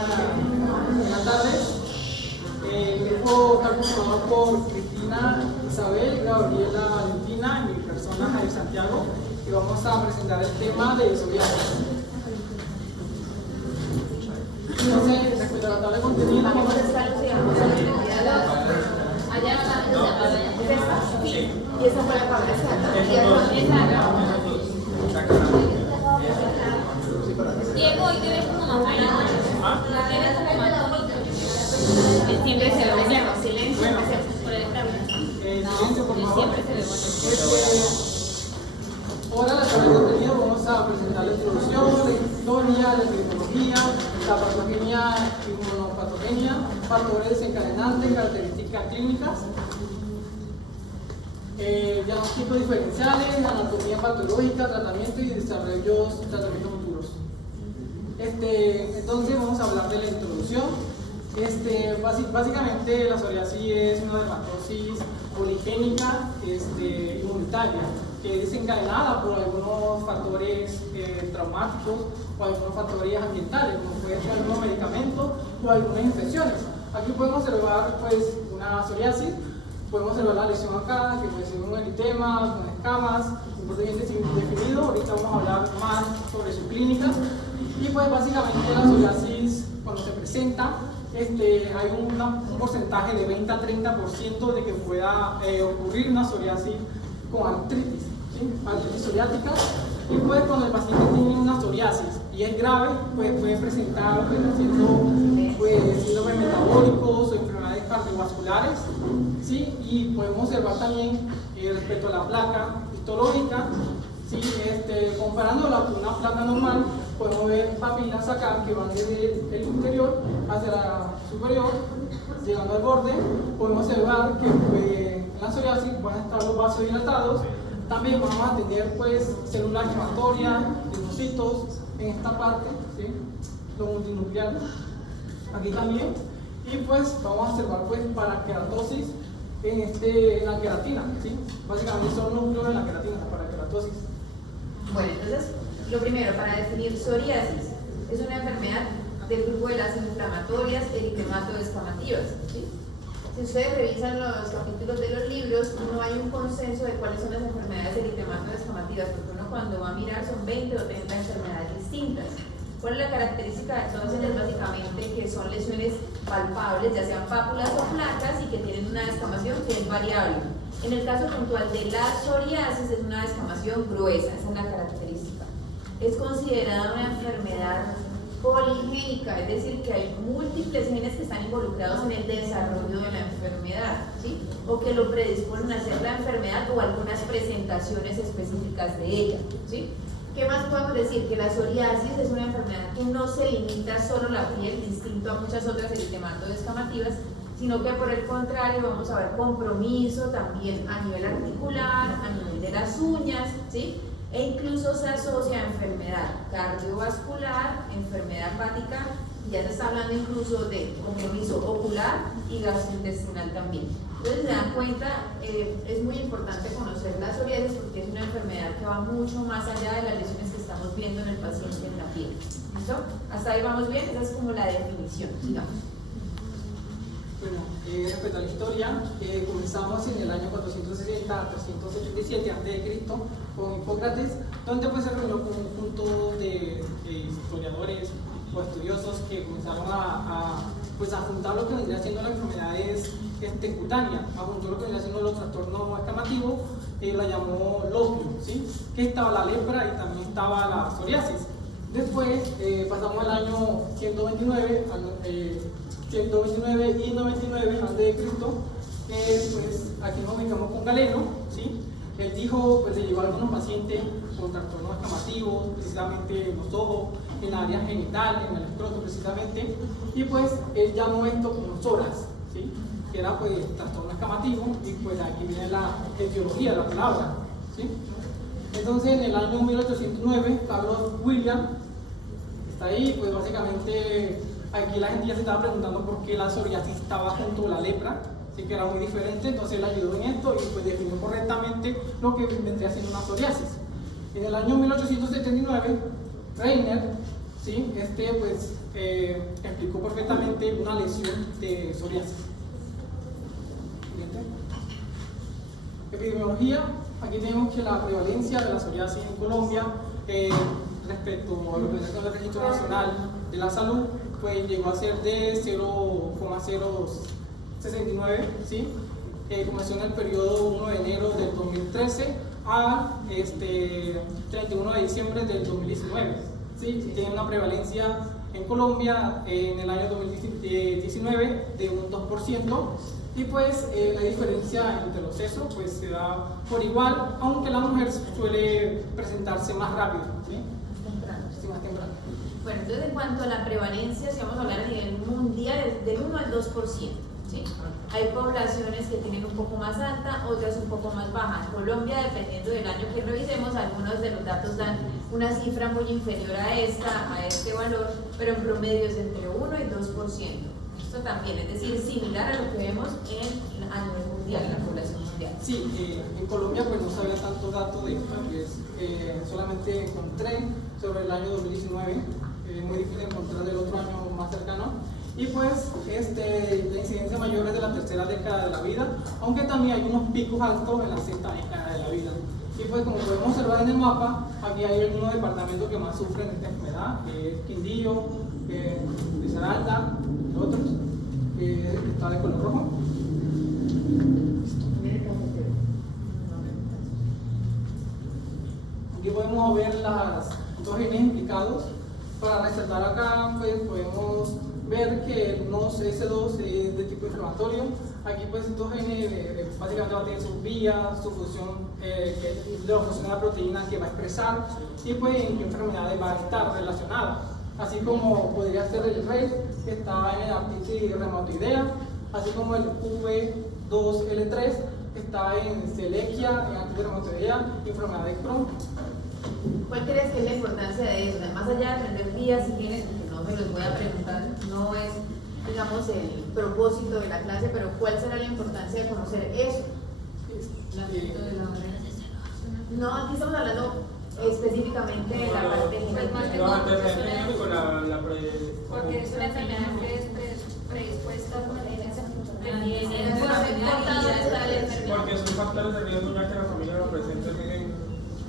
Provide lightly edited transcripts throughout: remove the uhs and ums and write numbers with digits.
Buenas tardes. El grupo está conformado por Cristina, Isabel, Gabriela, Valentina y mi persona, Jair Santiago, y vamos a presentar el tema de psoriasis. Entonces, respecto a la tabla de contenido, vamos a estar allá y esa fue la tabla Diego, hoy te ves como más no tienes como más bonito. Siempre se ve bonito. Silencio. Bueno, por el silencio, por favor. Siempre se ve bonito. Ahora la tabla de contenido vamos a presentar la introducción, la historia, la epidemiología, la patogenia, inmunopatogenia, factores desencadenantes, características clínicas, diagnósticos diferenciales, anatomía patológica, tratamiento y tratamientos futuros. Entonces vamos a hablar de la introducción. Básicamente la psoriasis es una dermatosis poligénica inmunitaria que es desencadenada por algunos factores traumáticos o algunos factores ambientales, como pueden ser algunos medicamentos o algunas infecciones. Aquí podemos observar una psoriasis, podemos observar la lesión acá, que puede ser un eritema, con escamas, un borde definido. Ahorita vamos a hablar más sobre su clínica. Y pues básicamente la psoriasis, cuando se presenta, hay un porcentaje de 20 a 30% de que pueda ocurrir una psoriasis con artritis, ¿sí? Artritis psoriática. Y pues cuando el paciente tiene una psoriasis y es grave, pues puede presentar síndromes metabólicos o enfermedades cardiovasculares, ¿sí? Y podemos observar también respecto a la placa histológica, ¿sí? Comparándola con una placa normal, podemos ver papilas acá que van desde el interior hacia la superior, llegando al borde. Podemos observar que en la psoriasis van a estar los vasos dilatados. También vamos a tener células inflamatorias, linfocitos en esta parte, ¿sí? Lo multinuclear aquí también. Y pues vamos a observar paraqueratosis en la queratina, ¿sí? Básicamente son núcleos en la queratina, la paraqueratosis. Bueno, entonces, lo primero, para definir psoriasis, es una enfermedad del grupo de las inflamatorias eritematoescamativas, ¿sí? Si ustedes revisan los capítulos de los libros, no hay un consenso de cuáles son las enfermedades eritematoescamativas, porque uno cuando va a mirar son 20 o 30 enfermedades distintas. ¿Cuál es la característica de todas ellas? Básicamente que son lesiones palpables, ya sean pápulas o placas, y que tienen una descamación que es variable. En el caso puntual de la psoriasis es una descamación gruesa, esa es la característica. Es considerada una enfermedad poligénica, es decir, que hay múltiples genes que están involucrados en el desarrollo de la enfermedad, ¿sí? O que lo predisponen a hacer la enfermedad o algunas presentaciones específicas de ella, ¿sí? ¿Qué más podemos decir? Que la psoriasis es una enfermedad que no se limita solo a la piel, distinto a muchas otras eritematoescamativas, sino que por el contrario vamos a ver compromiso también a nivel articular, a nivel de las uñas, ¿sí? E incluso se asocia a enfermedad cardiovascular, enfermedad hepática, y ya se está hablando incluso de compromiso ocular y gastrointestinal también. Entonces, se dan cuenta, es muy importante conocer la psoriasis porque es una enfermedad que va mucho más allá de las lesiones que estamos viendo en el paciente en la piel. ¿Listo? ¿Hasta ahí vamos bien? Esa es como la definición, digamos. Bueno, respecto a la historia, comenzamos en el año 460 a 377 a.C. con Hipócrates, donde se reunió con un conjunto de historiadores o estudiosos que comenzaron a juntar lo que vendría siendo las enfermedades cutáneas, a juntar lo que vendría siendo los trastornos escamativos, la llamó Locio, ¿sí? Que estaba la lepra y también estaba la psoriasis. Después pasamos al año 129 y 99 a.C., aquí nos ubicamos con Galeno, ¿sí? Él dijo, le llevó a algunos pacientes con trastornos escamativos, precisamente en los ojos, en la área genital, en el escroto precisamente, y él llamó esto como psoras, ¿sí? Que era trastorno escamativo, y aquí viene la etiología de la palabra, ¿sí? Entonces en el año 1809, Carlos William está ahí, básicamente aquí la gente ya se estaba preguntando por qué la psoriasis estaba junto a la lepra, así que era muy diferente. Entonces él ayudó en esto y definió correctamente lo que vendría siendo una psoriasis. En el año 1879, Reiner ¿sí? Pues explicó perfectamente una lesión de psoriasis. Siguiente. Epidemiología, aquí tenemos que la prevalencia de la psoriasis en Colombia respecto a la organización del Registro Nacional de la Salud, pues llegó a ser de 0,069, ¿sí? Comenzó en el periodo 1 de enero del 2013 a 31 de diciembre del 2019, ¿sí? Tiene una prevalencia en Colombia en el año 2019 de un 2%. Y pues la diferencia entre los sexos pues se da por igual, aunque la mujer suele presentarse más rápido, ¿sí? Más temprano. Sí, más temprano. Bueno, entonces en cuanto a la prevalencia, si vamos a hablar a nivel mundial, es del 1 al 2%, ¿sí? Hay poblaciones que tienen un poco más alta, otras un poco más baja. En Colombia, dependiendo del año que revisemos, algunos de los datos dan una cifra muy inferior a este valor, pero en promedio es entre 1 y 2%. Esto también, es decir, similar a lo que vemos a nivel mundial, en la población mundial. Sí, en Colombia pues no sabía tantos datos de esto, solamente encontré sobre el año 2019, muy difícil encontrar del otro año más cercano. Y pues la incidencia mayor es de la tercera década de la vida, aunque también hay unos picos altos en la sexta década de la vida. Y pues como podemos observar en el mapa, aquí hay algunos departamentos que más sufren de esta enfermedad, que es Quindío, Risaralda y otros, que está de color rojo. Aquí podemos ver los dos genes implicados. Para resaltar acá, pues podemos ver que unos S2 es de tipo inflamatorio. Aquí pues estos genes básicamente va a tener sus vías, su función, de la función de la proteína que va a expresar y pues en qué enfermedades va a estar relacionada. Así como podría ser el RES, que está en la artritis reumatoidea, así como el V2L3, que está en celiaquia, en artritis reumatoidea y enfermedad de Crohn. ¿Cuál crees que es la importancia de eso? Más allá de aprender vías y genes, que no me los voy a preguntar, no es, digamos, el propósito de la clase, pero ¿cuál será la importancia de conocer eso? No, aquí estamos hablando específicamente de la parte genética. Porque es una enfermedad que es predispuesta por la genética. Porque son factores de riesgo ya que la familia lo presenta en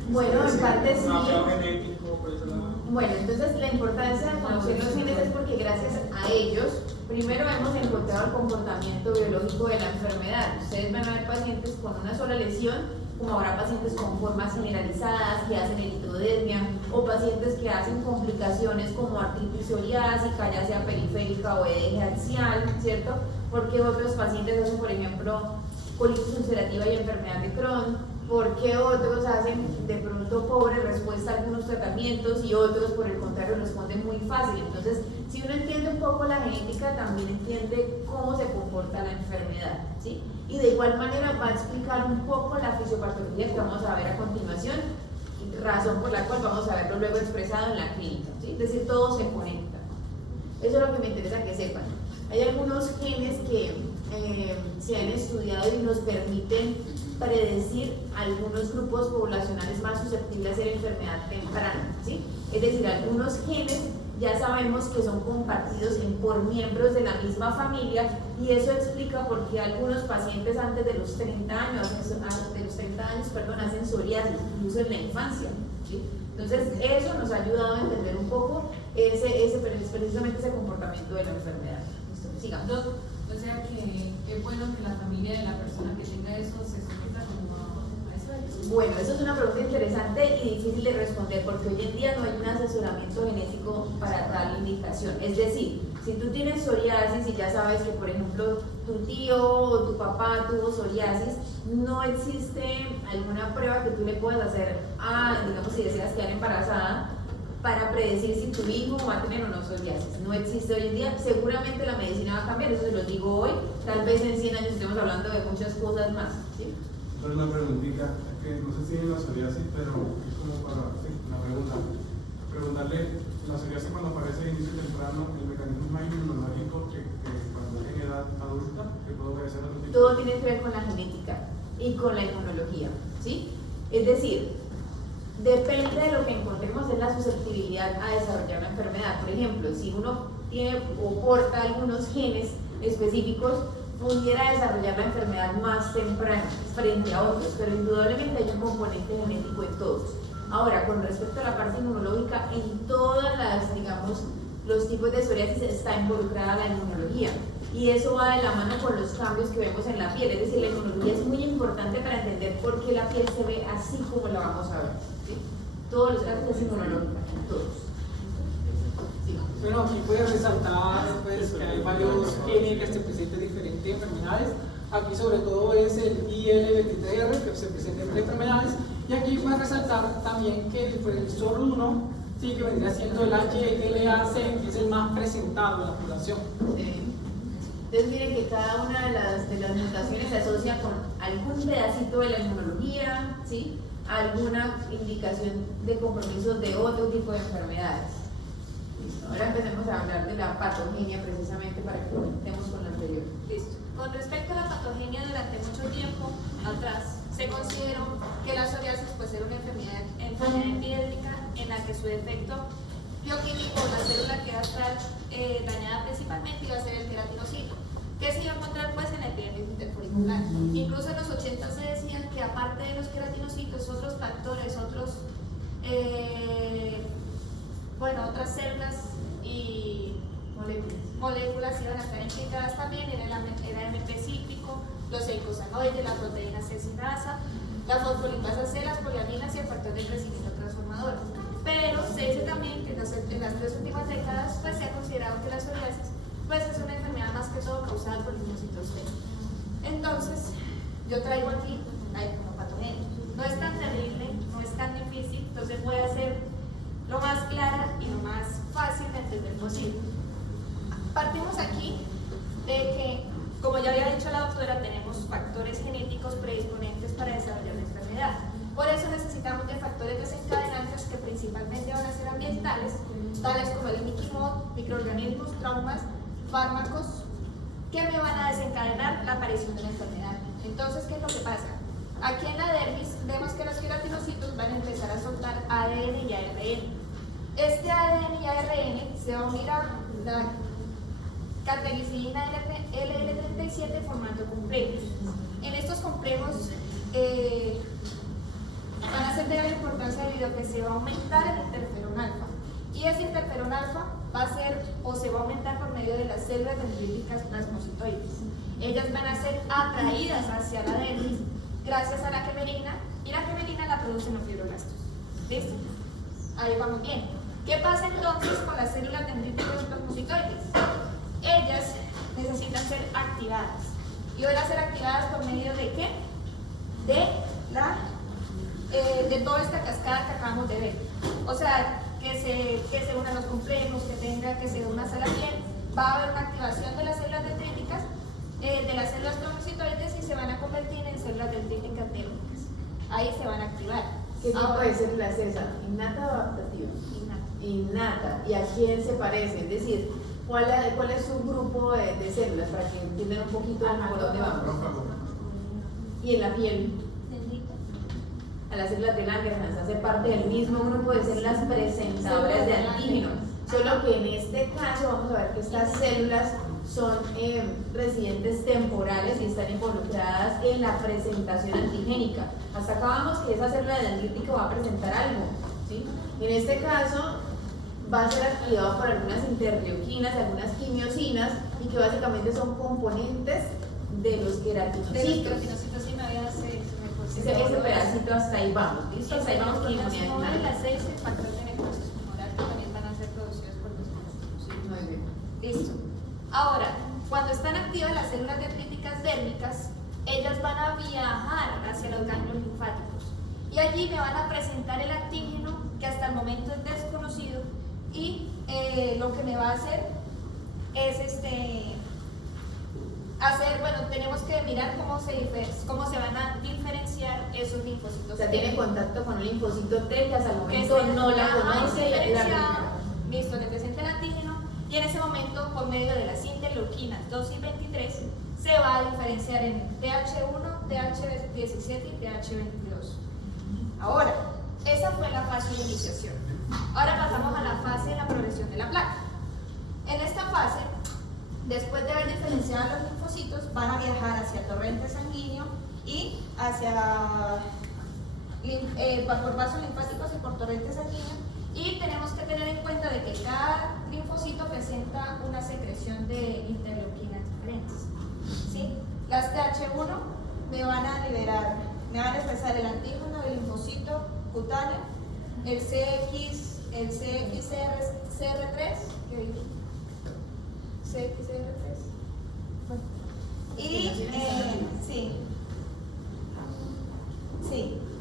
bueno, en parte sí. genético, por eso bueno, entonces la importancia de conocer los genes es porque gracias a ellos, primero hemos encontrado el comportamiento biológico de la enfermedad. Ustedes van a ver pacientes con una sola lesión, como habrá pacientes con formas generalizadas que hacen eritrodermia, o pacientes que hacen complicaciones como artritis psoriásica, ya sea periférica o de eje axial, ¿cierto? Porque otros pacientes hacen, por ejemplo, colitis ulcerativa y enfermedad de Crohn, porque otros hacen de pronto pobre respuesta a algunos tratamientos y otros por el contrario responden muy fácil. Entonces, si uno entiende un poco la genética, también entiende cómo se comporta la enfermedad, ¿sí? Y de igual manera va a explicar un poco la fisiopatología que vamos a ver a continuación, razón por la cual vamos a verlo luego expresado en la clínica, ¿sí? Es decir, todo se conecta. Eso es lo que me interesa que sepan. Hay algunos genes que se han estudiado y nos permiten predecir algunos grupos poblacionales más susceptibles a ser enfermedad temprana, ¿sí? Es decir, algunos genes ya sabemos que son compartidos por miembros de la misma familia y eso explica por qué algunos pacientes antes de los 30 años, hacen psoriasis, incluso en la infancia, ¿sí? Entonces, eso nos ha ayudado a entender un poco precisamente ese comportamiento de la enfermedad. ¿Listo? Sigamos. O sea que es bueno que la familia de la persona que tenga eso se someta como a eso. Bueno, eso es una pregunta interesante y difícil de responder porque hoy en día no hay un asesoramiento genético para tal indicación. Es decir, si tú tienes psoriasis y ya sabes que, por ejemplo, tu tío o tu papá tuvo psoriasis, no existe alguna prueba que tú le puedas hacer digamos, si deseas quedar embarazada, para predecir si tu hijo va a tener o no psoriasis. No existe hoy en día. Seguramente la medicina va a cambiar, eso se lo digo hoy. Tal vez en 100 años estemos hablando de muchas cosas más, ¿sí? Pero una preguntita, que no sé si es la psoriasis, pero es como para la pregunta. Preguntarle, la psoriasis cuando aparece de inicio temprano, el mecanismo más inmunológico que cuando es en edad adulta, que puede obedecer a otro tipo. Todo tiene que ver con la genética y con la inmunología, ¿sí? Es decir, depende de lo que encontremos en la susceptibilidad a desarrollar una enfermedad. Por ejemplo, si uno tiene o porta algunos genes específicos, pudiera desarrollar la enfermedad más temprano frente a otros, pero indudablemente hay un componente genético en todos. Ahora, con respecto a la parte inmunológica, en todas las, digamos, los tipos de psoriasis está involucrada la inmunología. Y eso va de la mano con los cambios que vemos en la piel. Es decir, la inmunología es muy importante para entender por qué la piel se ve así como la vamos a ver, ¿sí? Todos los casos es inmunológica, todos. Sí. Bueno, aquí puede resaltar pues, que hay varios genes que se presentan en diferentes enfermedades. Aquí sobre todo es el IL-23R que se presenta en enfermedades. Y aquí puede resaltar también que el SOR1, sí, que vendría siendo el HLA-C, que es el más presentado en la población. Sí. Entonces miren que cada una de las mutaciones se asocia con algún pedacito de la inmunología, ¿sí? Alguna indicación de compromisos de otro tipo de enfermedades. Listo. Ahora empecemos a hablar de la patogenia precisamente para que conectemos con la anterior. Listo. Con respecto a la patogenia, durante mucho tiempo atrás se consideró que la psoriasis pues, era una enfermedad epidémica en la que su defecto bioquímico, la célula que va a estar dañada principalmente iba a ser el queratinocito, que se iba a encontrar pues en el epidemia interfolicular. Incluso en los 80 se decían que aparte de los queratinocitos, otros factores, otras células y moléculas iban a estar implicadas también, era el MP cíclico, los eicosanoides, la proteína C sinasa, la fosfolipasa C, las poliaminas y el factor de crecimiento transformador. Pero se dice también que en las 3 últimas décadas pues, se ha considerado que la psoriasis pues, es una enfermedad más que todo causada por linfocitos T. Entonces, yo traigo aquí la inmunopatogenia. No es tan terrible, no es tan difícil, entonces voy a ser lo más clara y lo más fácil de entender posible. Partimos aquí de que, como ya había dicho la doctora, tenemos factores genéticos predisponentes para desarrollar la enfermedad. Por eso necesitamos de factores desencadenantes que principalmente van a ser ambientales, tales como el miquimod, microorganismos, traumas, fármacos, que me van a desencadenar la aparición de la enfermedad. Entonces, ¿qué es lo que pasa? Aquí en la dermis vemos que los queratinocitos van a empezar a soltar ADN y ARN. Este ADN y ARN se va a unir a la catequicilina LL37 formando complejos. En estos complejos van a ser de gran importancia debido a que se va a aumentar el interferón alfa. Y ese interferón alfa va a ser o se va a aumentar por medio de las células dendríticas plasmocitoides. Ellas van a ser atraídas hacia la dermis gracias a la quemerina y la quemerina la producen los fibroblastos. ¿Listo? Ahí vamos bien. ¿Qué pasa entonces con las células dendríticas plasmocitoides? Ellas necesitan ser activadas. ¿Y van a ser activadas por medio de qué? De toda esta cascada que acabamos de ver. O sea, que se unan los complejos, que se una sola piel, va a haber una activación de las células dendríticas, de las células plasmocitoides y se van a convertir en células dendríticas térmicas. Ahí se van a activar. ¿Qué tipo de célula es esa? ¿Innata o adaptativa? Innata. ¿Y a quién se parece? Es decir, ¿cuál es su grupo de células para que entiendan un poquito por dónde vamos? Y en la piel, a las células de Langerhans hace parte del mismo grupo de células presentadoras de antígeno, solo que en este caso vamos a ver que estas células son residentes temporales y están involucradas en la presentación antigénica. Hasta acá vamos que esa célula dendrítica va a presentar algo, ¿sí? En este caso va a ser activado por algunas interleuquinas, algunas quimiosinas, y que básicamente son componentes de los queratinocitos. De los queratinocitos, sí, me había ese pedacito hasta ahí vamos, ¿listo? Hasta ahí vamos con la inmunidad innata. innata. Las 6 factores de necrosis pulmonar que también van a ser producidos por los queratinocitos. Muy bien. Listo. Ahora, cuando están activas las células dendríticas dérmicas, ellas van a viajar hacia los ganglios linfáticos y allí me van a presentar el antígeno que hasta el momento es desconocido y lo que me va a hacer es tenemos que mirar cómo se van a diferenciar esos linfocitos. O sea, tiene contacto con un linfocito T que hasta el que momento no la conoce y ahí la listo, le presenta el antígeno y en ese momento, por medio de las interleuquinas 2 y 23, se va a diferenciar en TH1, TH17 y TH22. Ahora, Esa fue la fase de iniciación. Ahora pasamos a la fase de la progresión de la placa. En esta fase, después de haber diferenciado los linfocitos, van a viajar hacia el torrente sanguíneo y por vasos linfáticos y por torrente sanguíneo. Y tenemos que tener en cuenta de que cada linfocito presenta una secreción de interleuquinas diferentes. ¿Sí? Las TH1 me van a expresar el antígeno del linfocito cutáneo, el CXCR3, ¿qué dije? CXCR3. Bueno.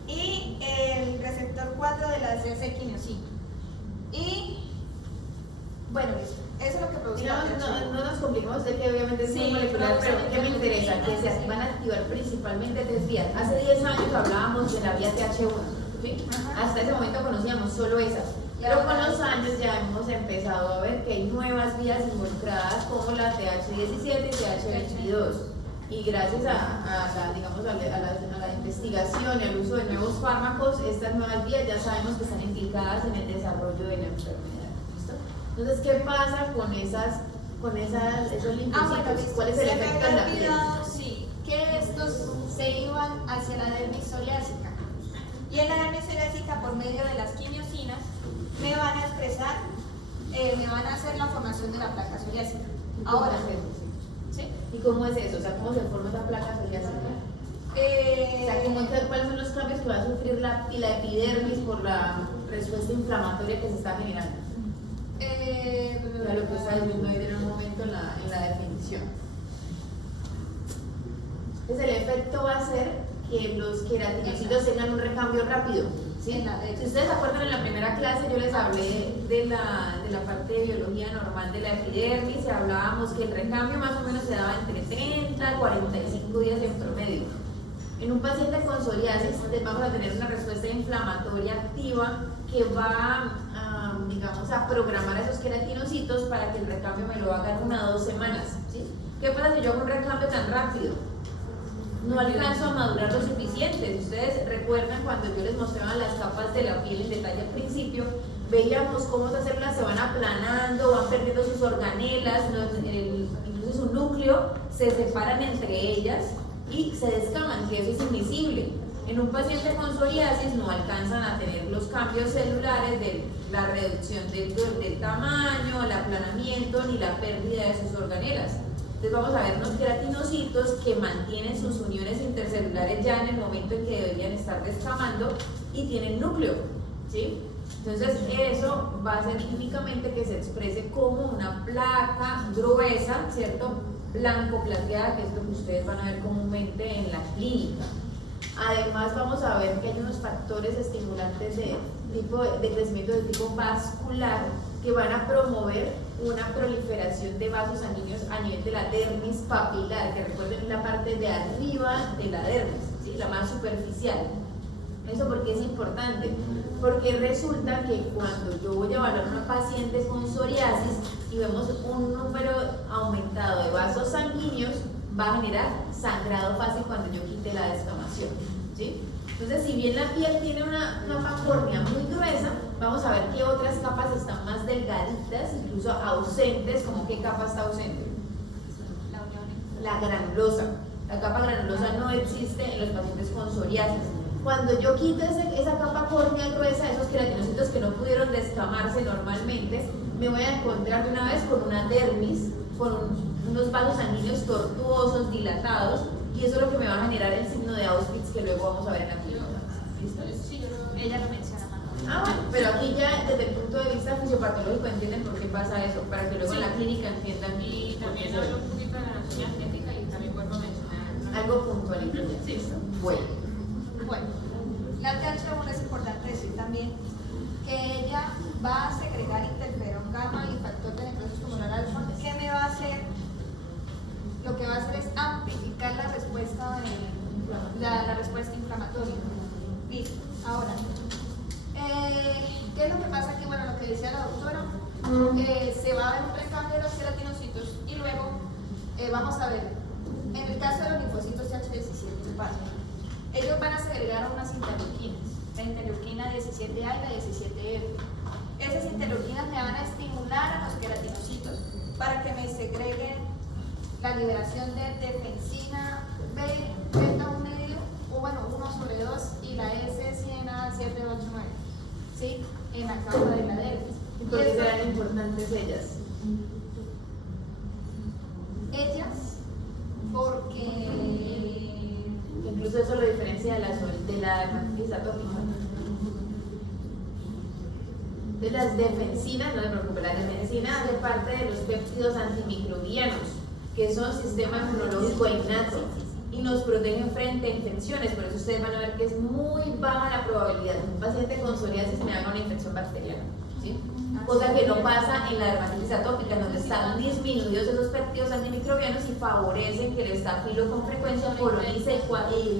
Y el receptor 4 de la CC-quiniosina. Y bueno, listo. Eso es lo que produce la TH1. No nos complicamos de que obviamente es muy molecular, pero ¿qué me interesa? Que se van a activar principalmente 3 vías. Hace 10 años hablábamos de la vía TH1, ¿sí? Hasta ese momento conocíamos solo esas. Pero con los años ya hemos empezado a ver que hay nuevas vías involucradas como la TH17 y TH22. Y gracias a la investigación y al uso de nuevos fármacos, estas nuevas vías ya sabemos que están implicadas en el desarrollo de la enfermedad. ¿Listo? Entonces, ¿qué pasa con esos linfocitos? ¿Cuál es el efecto en la piel? Sí, que estos se iban hacia la dermis psoriásica. Y en la dermis psoriásica, por medio de las quimiosinas, me van a expresar, me van a hacer la formación de la placa psoriásica. Ahora, ¿sí? ¿Y cómo es eso? O sea, ¿cómo se forma esa placa psoriásica? O sea, ¿cuáles son los cambios que va a sufrir la epidermis por la respuesta inflamatoria que se está generando? Lo que está diciendo ahí en un momento en la definición. Entonces, el efecto va a ser que los queratinocitos tengan un recambio rápido. ¿Sí? Si ustedes se acuerdan, en la primera clase yo les hablé de la parte de biología normal de la epidermis, y hablábamos que el recambio más o menos se daba entre 30 a 45 días en promedio. En un paciente con psoriasis vamos a tener una respuesta inflamatoria activa que va a programar a esos queratinocitos para que el recambio me lo haga en 1 o 2 semanas. ¿Sí? ¿Qué pasa si yo hago un recambio tan rápido? No alcanzo a madurar lo suficiente. Si ustedes recuerdan, cuando yo les mostraba las capas de la piel en detalle al principio, veíamos cómo esas células se van aplanando, van perdiendo sus organelas, incluso su núcleo, se separan entre ellas y se descaman, que eso es invisible. En un paciente con psoriasis no alcanzan a tener los cambios celulares de la reducción del tamaño, el aplanamiento ni la pérdida de sus organelas. Entonces vamos a ver unos queratinocitos que mantienen sus uniones intercelulares ya en el momento en que deberían estar descamando y tienen núcleo, ¿sí? Entonces eso va a hacer químicamente que se exprese como una placa gruesa, ¿cierto? Blanco plateada, que es lo que ustedes van a ver comúnmente en la clínica. Además vamos a ver que hay unos factores estimulantes de crecimiento de tipo vascular que van a promover una proliferación de vasos sanguíneos a nivel de la dermis papilar, que recuerden la parte de arriba de la dermis, ¿sí? La más superficial. ¿Eso por qué es importante? Porque resulta que cuando yo voy a evaluar a una paciente con psoriasis y vemos un número aumentado de vasos sanguíneos, va a generar sangrado fácil cuando yo quite la descamación, ¿sí? Entonces, si bien la piel tiene una capa córnea muy gruesa, vamos a ver qué otras capas están más delgaditas, incluso ausentes. ¿Como qué capa está ausente? La granulosa. La capa granulosa no existe en los pacientes con psoriasis. Cuando yo quito esa capa córnea gruesa, esos queratinocitos que no pudieron descamarse normalmente, me voy a encontrar de una vez con una dermis, con unos vasos sanguíneos tortuosos, dilatados, y eso es lo que me va a generar el signo de Auschwitz, que luego vamos a ver en la clínica. ¿Listo? Sí, ella lo menciona más. Bueno, pero aquí ya desde el punto de vista fisiopatológico entienden por qué pasa eso, para que luego en la clínica entiendan. Y también hablo un poquito de la anatomía genética y también vuelvo a mencionar algo puntualito. Sí. Bueno, la TH1 es importante decir también que ella va a segregar interferón gamma y factor de necrosis tumoral alfa, que me va a hacer, lo que va a hacer es amplificar la respuesta inflamatoria. Listo. Ahora, ¿qué es lo que pasa aquí? Bueno, lo que decía la doctora, se va a ver un recambio de los queratinocitos y luego vamos a ver, en el caso de los linfocitos TH17, ¿qué pasa? Ellos van a segregar unas interleuquinas. la interleuquina 17A y la 17F. Esas interleuquinas me van a estimular a los queratinocitos para que me segreguen la liberación de defensina B, beta 1 medio, o bueno, 1/2, y la S100A789, ¿sí? En la capa de la dermis. ¿Y por qué serán importantes ellas? Ellas, porque Incluso eso lo diferencia de la dermatitis atópica. De las defensinas, no se preocupe, la defensina hace parte de los péptidos antimicrobianos, que son sistema inmunológico innato y nos protegen frente a infecciones. Por eso ustedes van a ver que es muy baja la probabilidad de que un paciente con psoriasis me haga una infección bacteriana, ¿sí? Cosa que no pasa en la dermatitis atópica, donde están disminuidos esos péptidos antimicrobianos y favorecen que el estafilo con frecuencia colonice y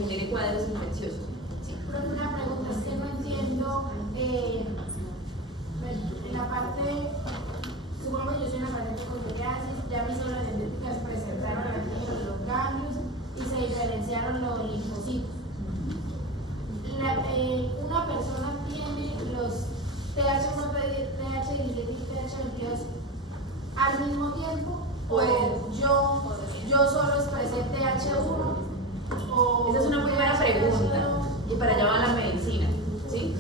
genere cuadros infecciosos. Sí, pero una pregunta, es que no entiendo en la parte, supongo que yo soy una paciente con psoriasis, ya mis células dendríticas presentaron los ganglios y se diferenciaron los linfocitos. Una persona tiene los TH1, TH17 y TH22 al mismo tiempo, o yo solo expresé TH1, o Esa es una muy buena pregunta, y para allá va la medicina, ¿sí?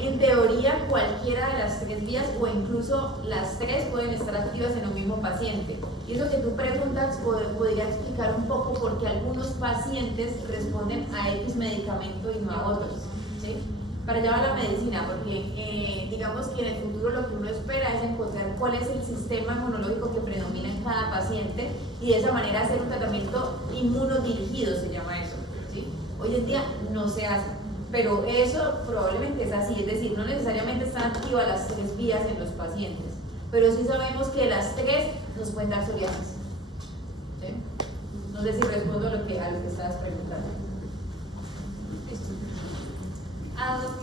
En teoría, cualquiera de las tres vías o incluso las tres pueden estar activas en un mismo paciente. Y eso que tú preguntas podría explicar un poco por qué algunos pacientes responden a X medicamento y no a otros, ¿sí? Para allá va la medicina, porque digamos que en el futuro lo que uno espera es encontrar cuál es el sistema inmunológico que predomina en cada paciente y de esa manera hacer un tratamiento inmunodirigido, se llama eso, ¿sí? Hoy en día no se hace, pero eso probablemente es así, es decir, no necesariamente están activas las tres vías en los pacientes, pero sí sabemos que las tres nos pueden dar psoriasis, ¿sí? No sé si respondo a lo que estabas preguntando.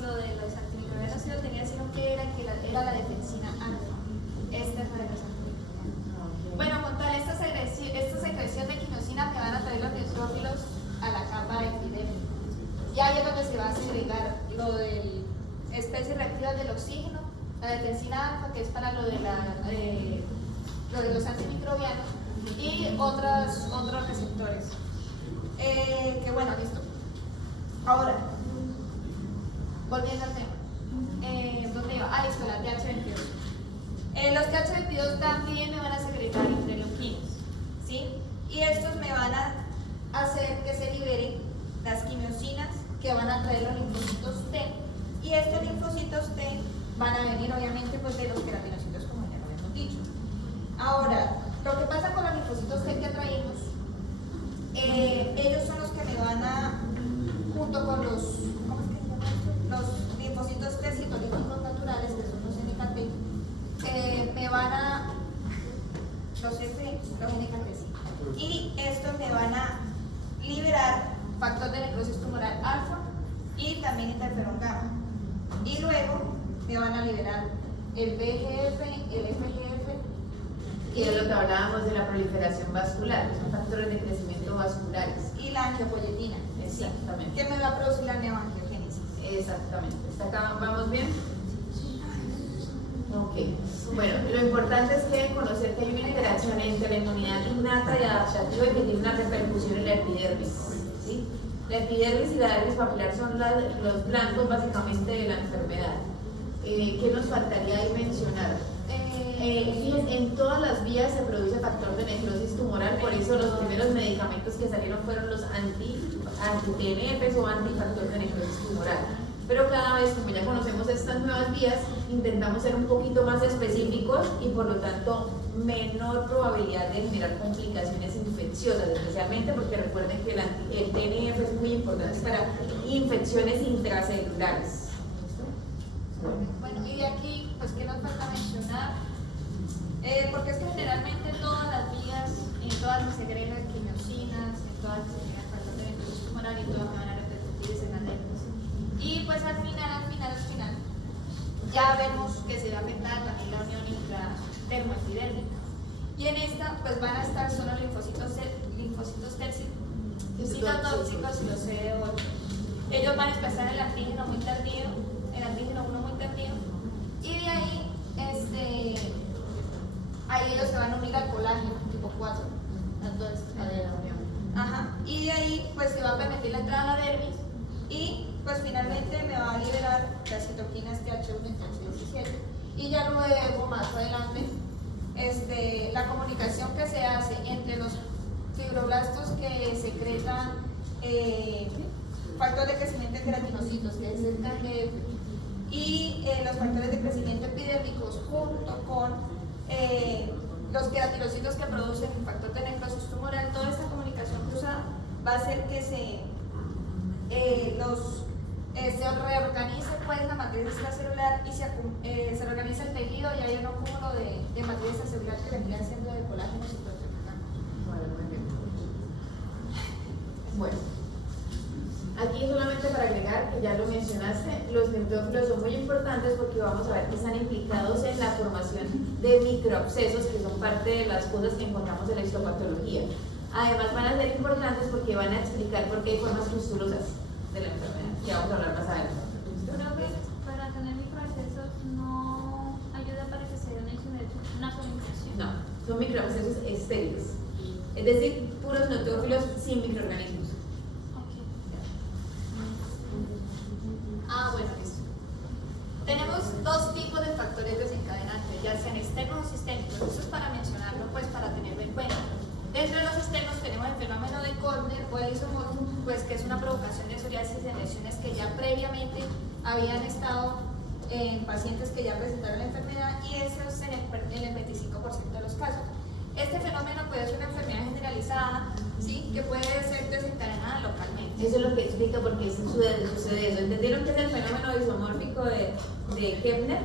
lo de los antimicrobianos sí lo tenía, sino que era la defensina alfa. Esta es la de los antimicrobianos. Bueno, con tal, esta secreción de quimiosina me van a traer los neutrófilos a la capa epidémica. Y ahí es donde se va a segregar lo de especies reactivas del oxígeno, la defensina alfa, que es para lo de los antimicrobianos, y otros receptores. Que bueno, listo. Ahora, volviendo al tema. ¿Dónde iba? Ah, listo, la TH22. Los TH22 también me van a segregar interleuquinas, ¿sí? Y estos me van a hacer que se liberen las quimiosinas que van a traer los linfocitos T. Y estos linfocitos T van a venir obviamente pues de los queratinocitos, como ya lo habíamos dicho. Ahora, lo que pasa con los linfocitos T que traemos, ellos son los que me van a, junto con los, ¿cómo es que se llama esto? Los linfocitos T citolíticos naturales, que son los NKT, me van a, los NKT, sí. Y estos me van a liberar factor de necrosis tumoral alfa y también interferón gamma. Y luego me van a liberar el VEGF, el FGF. Y de lo que hablábamos de la proliferación vascular, que son factores de crecimiento vasculares. Y la angiopoyetina. Exactamente. Que me va a producir la neoangiogénesis. Exactamente. ¿Hasta acá vamos bien? Ok. Bueno, lo importante es que conocer que hay una interacción entre la inmunidad innata y adaptativa y que tiene una repercusión en la epidermis, ¿sí? La epidermis y la dermis papilar son los blancos básicamente de la enfermedad. ¿Qué nos faltaría ahí mencionar? Fíjense, en todas las vías se produce factor de necrosis tumoral, por eso los primeros medicamentos que salieron fueron los anti-TNFs o antifactor de necrosis tumoral. Pero cada vez, como ya conocemos estas nuevas vías, intentamos ser un poquito más específicos y por lo tanto menor probabilidad de generar complicaciones infecciosas, especialmente porque recuerden que el TNF es muy importante para infecciones intracelulares. Bueno, y de aquí, pues, ¿qué nos falta mencionar? Porque es que generalmente todas las vías, en todas se segregan quimiosinas, en todas se segregan factor de necrosis tumoral y todas van a repercutir en la dermis. Y pues al final, ya vemos que se va a afectar también la unión intradermoepidérmica. Y en esta, pues van a estar solo linfocitos citotóxicos y los CD8. ellos van a expresar el antígeno muy tardío, el antígeno 1 muy tardío, y de ahí, ahí ellos se van a unir al colágeno tipo 4. Entonces, ajá, y de ahí pues se va a permitir la entrada a la dermis y pues finalmente me va a liberar las citoquinas TH1 y TH17. Y ya luego, más adelante, la comunicación que se hace entre los fibroblastos que secretan factores de crecimiento en queratinocitos, que es el KGF, y los factores de crecimiento epidérmicos junto con los queratinocitos que producen el factor de necrosis tumoral. Toda esta comunicación cruzada va a hacer que se reorganice pues la matriz extracelular y se reorganiza el tejido y hay un acúmulo de matriz extracelular que vendría siendo de colágeno y proteínas. Bueno, aquí solamente para agregar, que ya lo mencionaste, los neutrófilos son muy importantes porque vamos a ver que están implicados en la formación de microabscesos, que son parte de las cosas que encontramos en la histopatología. Además van a ser importantes porque van a explicar por qué hay formas pustulosas de la enfermedad, que vamos a hablar más adelante. Creo que para tener microabscesos no ayuda para que se dé una solinfección. No, son microabscesos estériles, es decir, puros neutrófilos sin microorganismos. Bueno, listo. Tenemos dos tipos de factores desencadenantes, ya sean externos o sistémicos. Eso es para mencionarlo, pues para tenerlo en cuenta. Dentro de los externos tenemos el fenómeno de Körner o el isomorfismo, pues que es una provocación de psoriasis en lesiones que ya previamente habían estado en pacientes que ya presentaron la enfermedad, y eso es en el 25% de los casos. Este fenómeno puede ser una enfermedad generalizada, ¿sí?, que puede ser desencadenada localmente. Eso es lo que explica por qué sucede eso. ¿Entendieron qué es el fenómeno isomórfico de Kepner?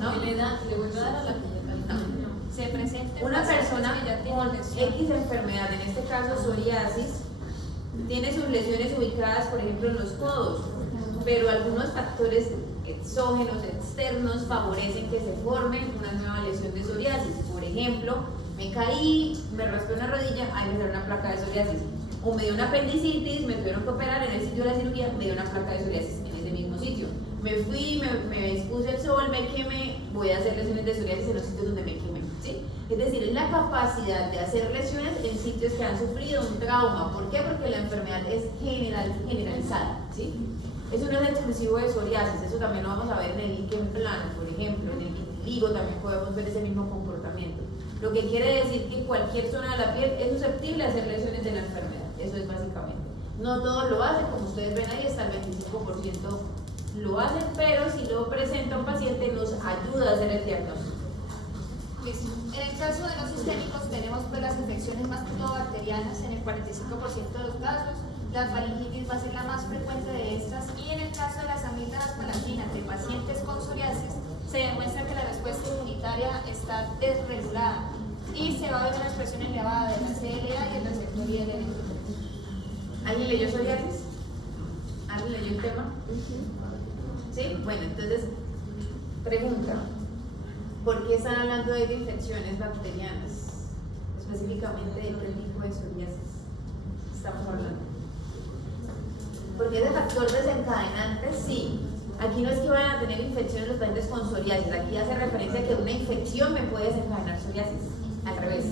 ¿No? Le vuelve a dar a la piel. No. Se presenta Una persona que ya tiene con lesión. X enfermedad, en este caso psoriasis, tiene sus lesiones ubicadas, por ejemplo, en los codos, pero algunos factores exógenos, externos, favorecen que se forme una nueva lesión de psoriasis. Por ejemplo, me caí, me raspé una rodilla, ahí me salió una placa de psoriasis. O me dio una apendicitis, me tuvieron que operar en el sitio de la cirugía, me dio una placa de psoriasis en ese mismo sitio. Me fui, me expuse al sol, me quemé, voy a hacer lesiones de psoriasis en los sitios donde me quemé, ¿sí? Es decir, es la capacidad de hacer lesiones en sitios que han sufrido un trauma. ¿Por qué? Porque la enfermedad es generalizada, ¿sí? Eso no es exclusivo de psoriasis, eso también lo vamos a ver en el líquen plano, por ejemplo, en el vitiligo también podemos ver ese mismo comportamiento. Lo que quiere decir que cualquier zona de la piel es susceptible a hacer lesiones de la enfermedad, eso es básicamente. No todos lo hacen, como ustedes ven ahí, hasta el 25% lo hacen, pero si lo presenta un paciente nos ayuda a hacer el diagnóstico. Listo. En el caso de los sistémicos tenemos pues las infecciones más que todo bacterianas en el 45% de los casos. La faringitis va a ser la más frecuente de estas, y en el caso de las amígdalas palatinas de pacientes con psoriasis se demuestra que la respuesta inmunitaria está desregulada y se va a ver una expresión elevada de la CLA y el receptor IL-23. ¿Alguien leyó psoriasis? ¿Alguien leyó el tema? ¿Sí? Bueno, entonces, pregunta, ¿por qué están hablando de infecciones bacterianas? Específicamente de qué tipo de psoriasis estamos hablando. Porque ese factor desencadenante, sí. Aquí no es que vayan a tener infecciones los pacientes con psoriasis, aquí hace referencia a que una infección me puede desencadenar psoriasis, al revés.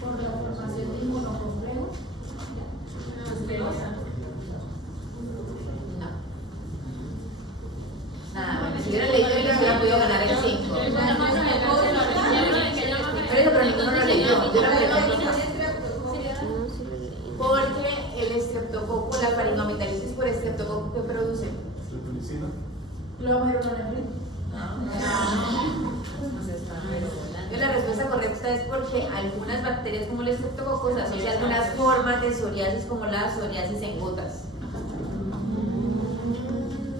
Por la formación de inmunocomplejos. No. Nada, bueno, si hubieran leído el libro hubieran podido ganar el 5. Pero ninguno lo leyó, yo lo repito. Porque el estreptococo, la faringoamigdalitis por estreptococo, ¿qué produce? ¿Streptolicina? Glomerulonefritis. La respuesta correcta es porque algunas bacterias como el estreptococo se asocian a algunas formas de psoriasis como la psoriasis en gotas.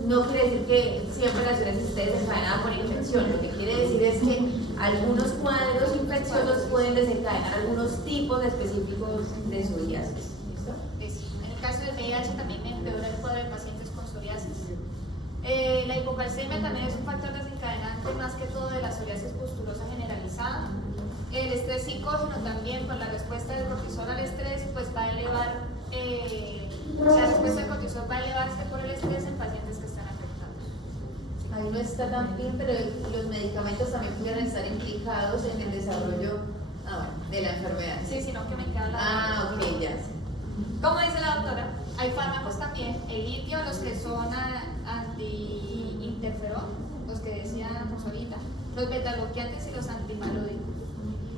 No quiere decir que siempre la psoriasis esté desencadenada por infección, lo que quiere decir es que algunos cuadros infecciosos pueden desencadenar algunos tipos específicos de psoriasis. ¿Listo? En el caso del VIH también empeora el cuadro de pacientes con psoriasis. La hipocalcemia también es un factor desencadenante más que todo de la psoriasis pustulosa generalizada. El estrés psicógeno también, por la respuesta del cortisol al estrés, pues va a elevar, la respuesta del cortisol va a elevarse por el estrés en pacientes que están afectados. Ahí no está tan bien, pero los medicamentos también pudieran estar implicados en el desarrollo de la enfermedad. Sí, sino que me queda la... Ok, ya. Como dice la doctora, hay fármacos también, el litio, los que son anti-interferón, los que decíamos ahorita, los beta-bloqueantes y los antimalódicos.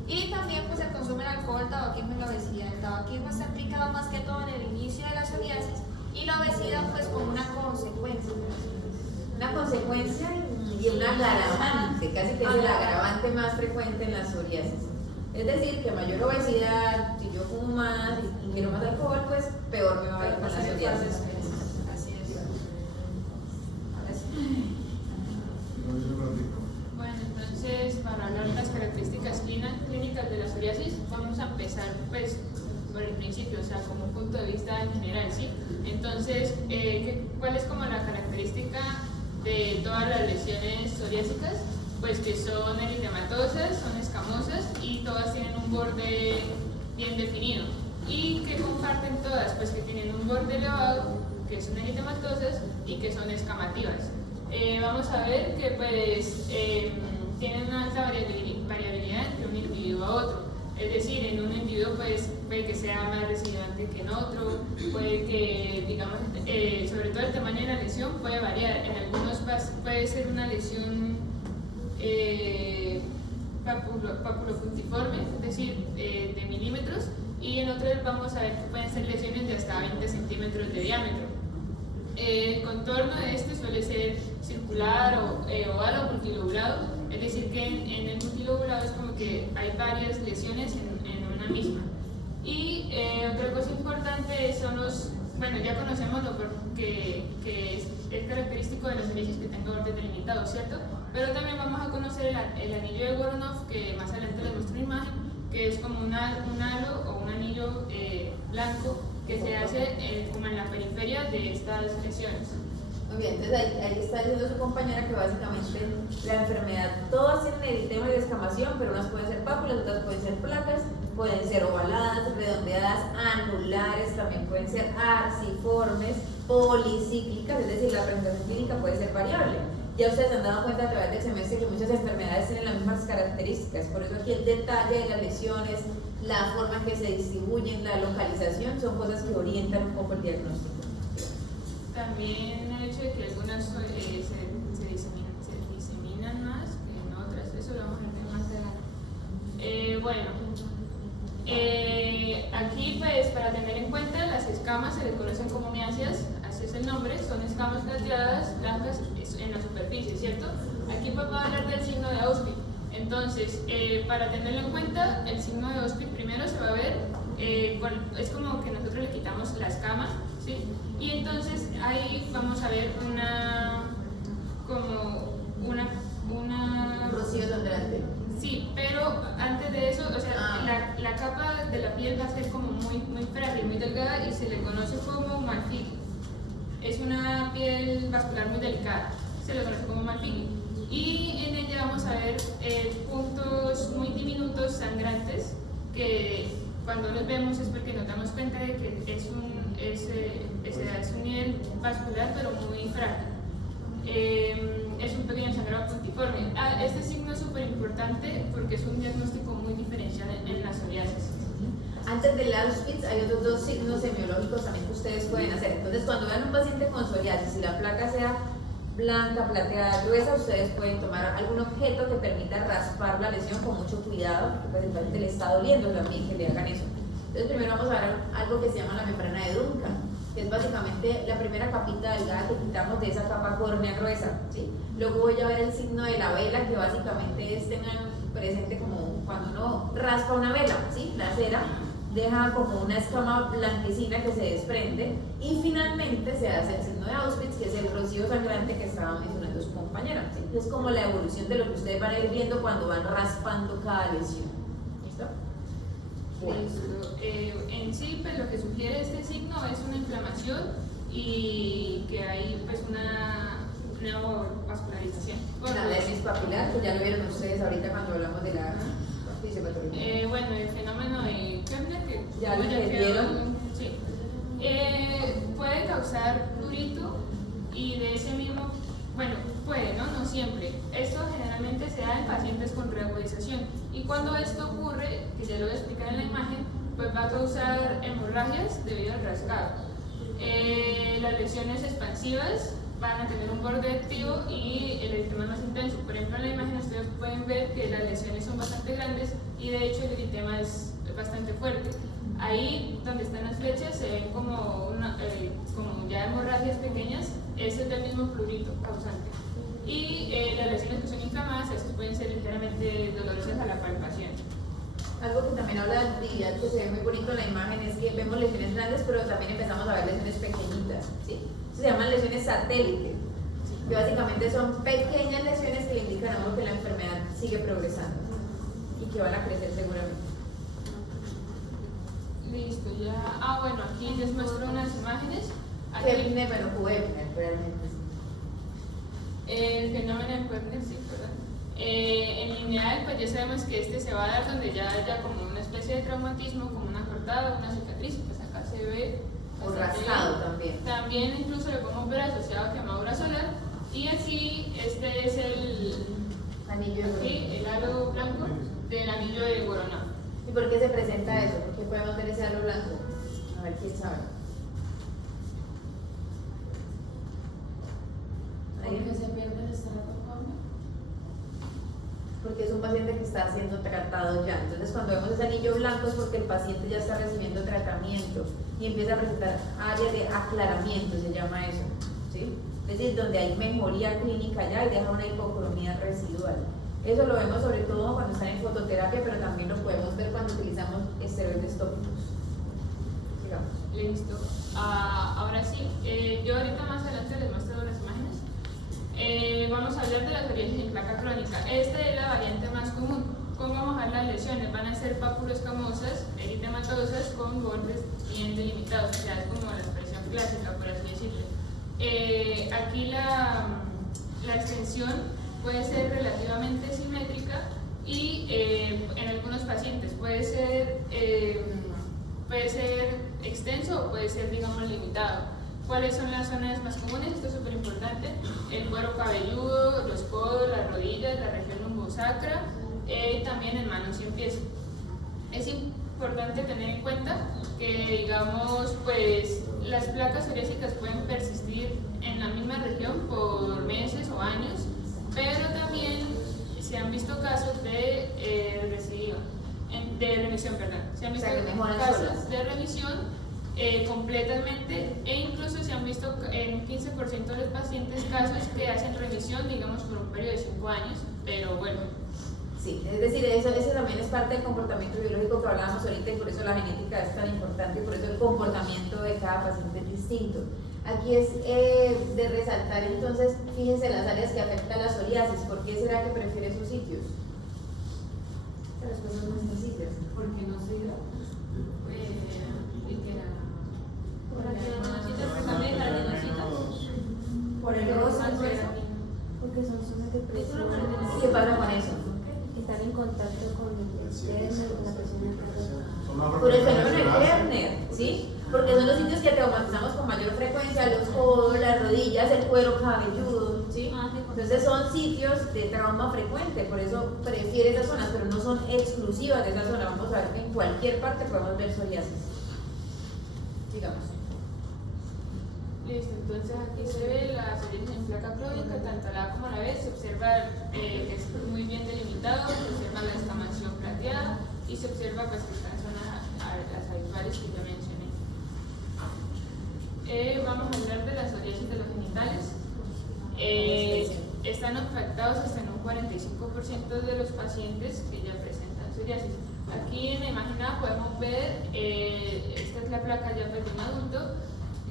Y también pues el consumo de alcohol, tabaquismo y la obesidad. El tabaquismo está implicado más que todo en el inicio de la psoriasis y la obesidad pues como una consecuencia. Una consecuencia y un agravante, casi que es el agravante más frecuente en la psoriasis. Es decir, que mayor obesidad, si yo fumo más y ingiero más alcohol, pues peor me va a ir con la psoriasis. Así es. Bueno, entonces para hablar de las características clínicas de la psoriasis, vamos a empezar pues por el principio, o sea, como un punto de vista en general, ¿sí? Entonces, ¿cuál es como la característica de todas las lesiones psoriásicas? Pues que son eritematosas, son escamosas y todas tienen un borde bien definido. ¿Y que comparten todas? Pues que tienen un borde elevado, que son eritematosas y que son escamativas. Vamos a ver que pues tienen una alta variabilidad entre un individuo a otro. Es decir, en un individuo pues, puede que sea más recidivante que en otro, puede que, digamos, sobre todo el tamaño de la lesión puede variar. En algunos puede ser una lesión papulopuntiforme, es decir, de milímetros, y en otros vamos a ver que pueden ser lesiones de hasta 20 centímetros de diámetro. El contorno de este suele ser circular o oval o multilobulado, es decir que en el multilobulado es como que hay varias lesiones en una misma. Y otra cosa importante son los, bueno, ya conocemos lo que es característico de la psoriasis que tenga bordes delimitados, ¿cierto? Pero también vamos a conocer el anillo de Voronov, que más adelante les muestro una imagen, que es como un halo o un anillo blanco que se hace como en la periferia de estas lesiones. Muy bien, entonces ahí está diciendo su compañera que básicamente la enfermedad, todas tienen eritema y descamación, pero unas pueden ser pápulas, otras pueden ser placas, pueden ser ovaladas, redondeadas, anulares, también pueden ser arciformes, policíclicas, es decir, la presentación clínica puede ser variable. Ya ustedes se han dado cuenta a través del semestre que muchas enfermedades tienen las mismas características, por eso aquí el detalle de las lesiones, la forma en que se distribuyen, la localización, son cosas que orientan un poco el diagnóstico. También el hecho de que algunas se diseminan más que en otras, eso lo vamos a ver más adelante. Aquí pues para tener en cuenta las escamas se les conocen como miáceas, así es el nombre, son escamas plateadas, blancas en la superficie, ¿cierto? Aquí pues vamos a hablar del signo de Auspich. Entonces, para tenerlo en cuenta, el signo de Auspich primero se va a ver, es como que nosotros le quitamos la escama, ¿sí? Y entonces ahí vamos a ver una rocío sangrante. Sí, pero antes de eso, o sea, la capa de la piel va a ser como muy frágil, muy delgada y se le conoce como malfigue. Es una piel vascular muy delicada, se le conoce como malfigue. Y en ella vamos a ver puntos muy diminutos, sangrantes, que cuando los vemos es porque nos damos cuenta de que es un nivel vascular pero muy frágil. Es un pequeño sangrado puntiforme. Este signo es súper importante porque es un diagnóstico muy diferencial en la psoriasis. Antes del Auspich hay otros dos signos semiológicos también que ustedes pueden hacer. Entonces, cuando vean un paciente con psoriasis y la placa sea blanca, plateada, gruesa, ustedes pueden tomar algún objeto que permita raspar la lesión con mucho cuidado, porque pues el paciente le está doliendo también que le hagan eso. Entonces, primero vamos a ver algo que se llama la membrana de Duncan, que es básicamente la primera capita delgada que quitamos de esa capa córnea gruesa, ¿sí? Luego voy a ver el signo de la vela, que básicamente es tener presente como cuando uno raspa una vela, ¿sí? La cera deja como una escama blanquecina que se desprende, y finalmente se hace el signo de Auspich, que es el rocío sangrante que estaba mencionando su compañera, ¿sí? Es como la evolución de lo que ustedes van a ir viendo cuando van raspando cada lesión. ¿Listo? Listo. En sí, pues lo que sugiere este signo es una inflamación y que hay pues una neovascularización. La dermis papilar, pues ya lo vieron ustedes ahorita cuando hablamos de la fisiopatología. Bueno, el fenómeno de Kepler, que Ya lo quedó- entendieron. sí. Puede causar prurito y de ese mismo, bueno, puede, ¿no? No siempre. Esto generalmente se da en pacientes con reagudización. Y cuando esto ocurre, que ya lo voy a explicar en la imagen, pues va a causar hemorragias debido al rasgado. Las lesiones expansivas van a tener un borde activo y el eritema más intenso. Por ejemplo, en la imagen ustedes pueden ver que las lesiones son bastante grandes y de hecho el eritema es bastante fuerte. Ahí donde están las flechas se ven como ya hemorragias pequeñas, ese es del mismo prurito causante. Y las lesiones que son inflamadas, esas pueden ser ligeramente dolorosas a la palpación. Algo que también habla de actividad que se ve muy bonito en la imagen es que vemos lesiones grandes, pero también empezamos a ver lesiones pequeñitas, ¿sí? Se llaman lesiones satélites, que básicamente son pequeñas lesiones que le indican a uno que la enfermedad sigue progresando y que van a crecer seguramente. Listo, ya. Bueno, aquí les muestro unas imágenes. Aquí, Kepner, bueno, Kepner, realmente sí. el fenómeno de Kepler, sí, ¿verdad? En lineal, pues ya sabemos que este se va a dar donde ya haya como una especie de traumatismo, como una cortada, una cicatriz, pues acá se ve. O rasgado también. También incluso lo podemos ver asociado a quemadura solar. Y aquí este es el Anillo de aquí, el halo blanco del anillo de Voronov. ¿Y por qué se presenta eso? ¿Por qué podemos ver ese halo blanco? A ver, ¿quién sabe? Porque se pierde el estrato córneo. Porque es un paciente que está siendo tratado ya. Entonces, cuando vemos ese anillo blanco es porque el paciente ya está recibiendo tratamiento y empieza a presentar áreas de aclaramiento, se llama eso, ¿sí? Es decir, donde hay mejoría clínica ya y deja una hipocromía residual. Eso lo vemos sobre todo cuando están en fototerapia, pero también lo podemos ver cuando utilizamos esteroides tópicos. Sigamos. Listo. Ahora sí, yo ahorita más adelante les muestro las imágenes. Vamos a hablar de la psoriasis en placa crónica. Esta es la variante más común. ¿Cómo vamos a ver las lesiones? Van a ser pápulas escamosas, eritematosas con bordes bien delimitados. O sea, es como la expresión clásica, por así decirlo. Aquí la extensión puede ser relativamente simétrica y en algunos pacientes puede ser extenso o puede ser, digamos, limitado. ¿Cuáles son las zonas más comunes? Esto es súper importante. El cuero cabelludo, los codos, las rodillas, la región lumbosacra, también en manos y en pies. Es importante tener en cuenta que, digamos, pues las placas psoriásicas pueden persistir en la misma región por meses o años, pero también se han visto casos de remisión, perdón. Se han visto casos de remisión completamente, e incluso se han visto en un 15% de los pacientes casos que hacen remisión, digamos, por un periodo de 5 años, pero bueno. Sí, es decir, eso también es parte del comportamiento biológico que hablábamos ahorita y por eso la genética es tan importante y por eso el comportamiento de cada paciente es distinto. Aquí es de resaltar entonces, fíjense las áreas que afectan la psoriasis. ¿Por qué será que prefiere esos sitios? Las cosas más sencillas. ¿Por qué no se dio? Por las adenocitas, que también las adenocitas. Por el rosa, Porque son zonas de presión. ¿Qué pasa con eso? Están en contacto con la persona. Por el fenómeno de Kepner, ¿sí? Porque son los sitios que traumatizamos con mayor frecuencia, los codos, las rodillas, el cuero cabelludo, ¿sí? Entonces son sitios de trauma frecuente, por eso prefiere esas zonas, pero no son exclusivas de esa zona. Vamos a ver que en cualquier parte podemos ver psoriasis. Sigamos. Listo, entonces aquí se ve la psoriasis en placa crónica, tanto a la A como a la B, se observa que es muy bien delimitado, se observa la escamación plateada y se observa pues que están zonas las habituales que ya mencioné. Vamos a hablar de la psoriasis de los genitales. Están afectados hasta en un 45% de los pacientes que ya presentan psoriasis. Aquí en la imagen A podemos ver, esta es la placa ya pues, de un adulto.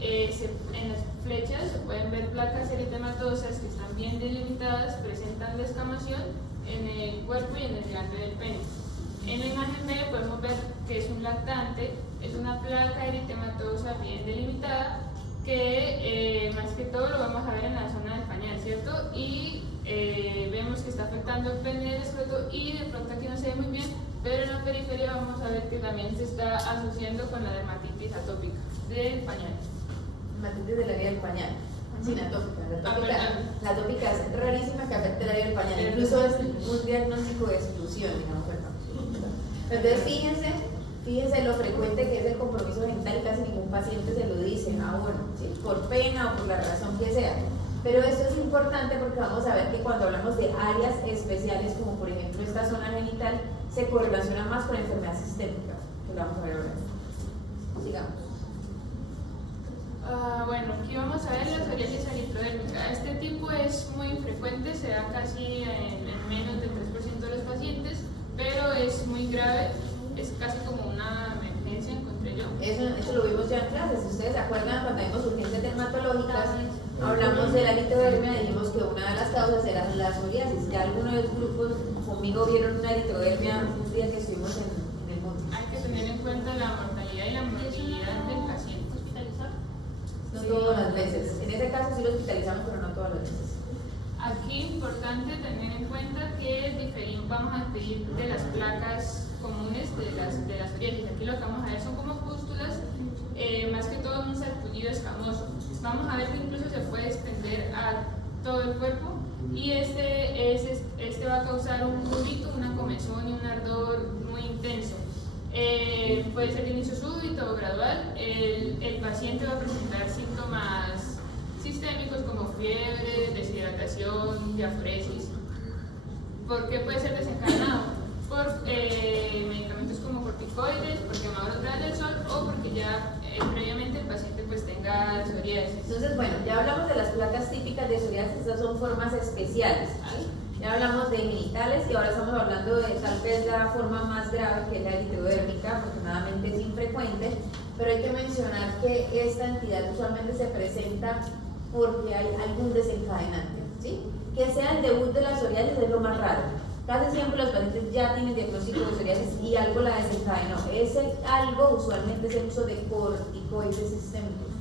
En las flechas se pueden ver placas eritematosas que están bien delimitadas, presentan la escamación en el cuerpo y en el glande del pene. En la imagen B podemos ver que es un lactante, es una placa eritematosa bien delimitada que más que todo lo vamos a ver en la zona del pañal, ¿cierto? Y vemos que está afectando el pene y el escroto y de pronto aquí no se ve muy bien, Pero en la periferia vamos a ver que también se está asociando con la dermatitis atópica del pañal. Dermatitis del área del pañal. Sin atópica. La atópica es rarísima que afecte el área del pañal. Incluso es un diagnóstico de exclusión, digamos. Entonces fíjense lo frecuente que es el compromiso genital y casi ningún paciente se lo dice, bueno, ¿sí? Por pena o por la razón que sea. Pero esto es importante porque vamos a ver que cuando hablamos de áreas especiales, como por ejemplo esta zona genital, se correlaciona más con enfermedad sistémica, que lo vamos a ver ahora. Sigamos. Bueno, aquí vamos a ver la psoriasis eritrodérmica. Este tipo es muy infrecuente, se da casi en menos del 3% de los pacientes, pero es muy grave, es casi como una emergencia, encontré yo. Eso lo vimos ya en clases. Si ustedes se acuerdan, cuando vimos urgencias dermatológicas, hablamos de la eritrodermia, dijimos que una de las causas era la psoriasis. Ya algunos de los grupos conmigo vieron una eritrodermia un día que estuvimos en el monte. Hay que tener en cuenta la mortalidad y la morbilidad del paciente. No todas las veces. En ese caso sí lo hospitalizamos, pero no todas las veces. Aquí importante tener en cuenta que vamos a diferir de las placas comunes de las psoriasis. Aquí lo que vamos a ver son como pústulas, más que todo un sarpullido escamoso. Vamos a ver que incluso se puede extender a todo el cuerpo y este va a causar un prurito, una comezón y un ardor muy intenso. Puede ser de inicio súbito o gradual. El paciente va a presentar síntomas sistémicos como fiebre, deshidratación, diaforesis. ¿Por qué puede ser desencadenado? Por medicamentos como corticoides, por quemaduras grandes del sol o porque ya previamente el paciente pues tenga psoriasis. Entonces, bueno, ya hablamos de las placas típicas de psoriasis, estas son formas especiales, ¿sí? Ya hablamos de genitales y ahora estamos hablando de tal vez la forma más grave que es la eritrodérmica, afortunadamente es infrecuente, pero hay que mencionar que esta entidad usualmente se presenta porque hay algún desencadenante, ¿sí? Que sea el debut de la psoriasis es lo más raro. Casi siempre los pacientes ya tienen diagnóstico de psoriasis y algo la desencadenó. Ese algo usualmente es el uso de corticoides sistémicos.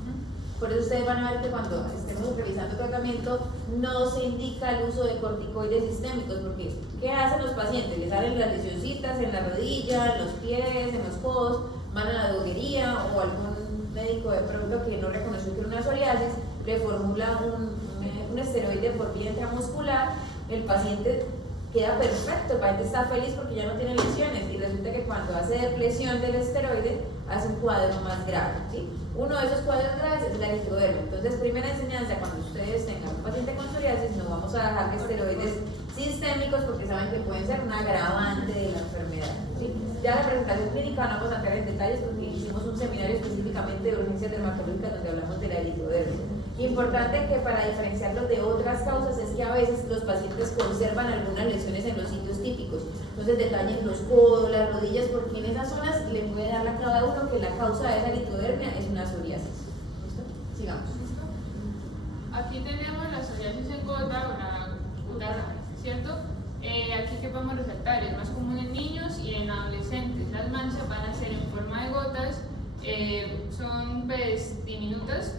Por eso ustedes van a ver que cuando estemos revisando tratamiento no se indica el uso de corticoides sistémicos, porque ¿qué hacen los pacientes? Les salen las lesioncitas en la rodilla, en los pies, en los codos, van a la droguería o algún médico de pronto que no reconoció que era una psoriasis, le formula un esteroide por vía intramuscular, el paciente queda perfecto, el paciente está feliz porque ya no tiene lesiones y resulta que cuando hace depresión del esteroide hace un cuadro más grave, ¿sí? Uno de esos cuadros graves es la eritrodermia. Entonces, primera enseñanza, cuando ustedes tengan un paciente con psoriasis, no vamos a dejar esteroides sistémicos porque saben que pueden ser un agravante de la enfermedad, ¿sí? Ya la presentación clínica no vamos a entrar en detalles porque hicimos un seminario específicamente de urgencias dermatológicas donde hablamos de la eritrodermia. Importante que para diferenciarlos de otras causas es que a veces los pacientes conservan algunas lesiones en los sitios típicos. Entonces detallen los codos, las rodillas, porque en esas zonas le puede dar a cada uno que la causa de esa eritrodermia es una psoriasis. ¿Listo? Sigamos. Aquí tenemos la psoriasis en gota o la cutánea, ¿cierto? Aquí que podemos resaltar, es más común en niños y en adolescentes. Las manchas van a ser en forma de gotas, son pues diminutas.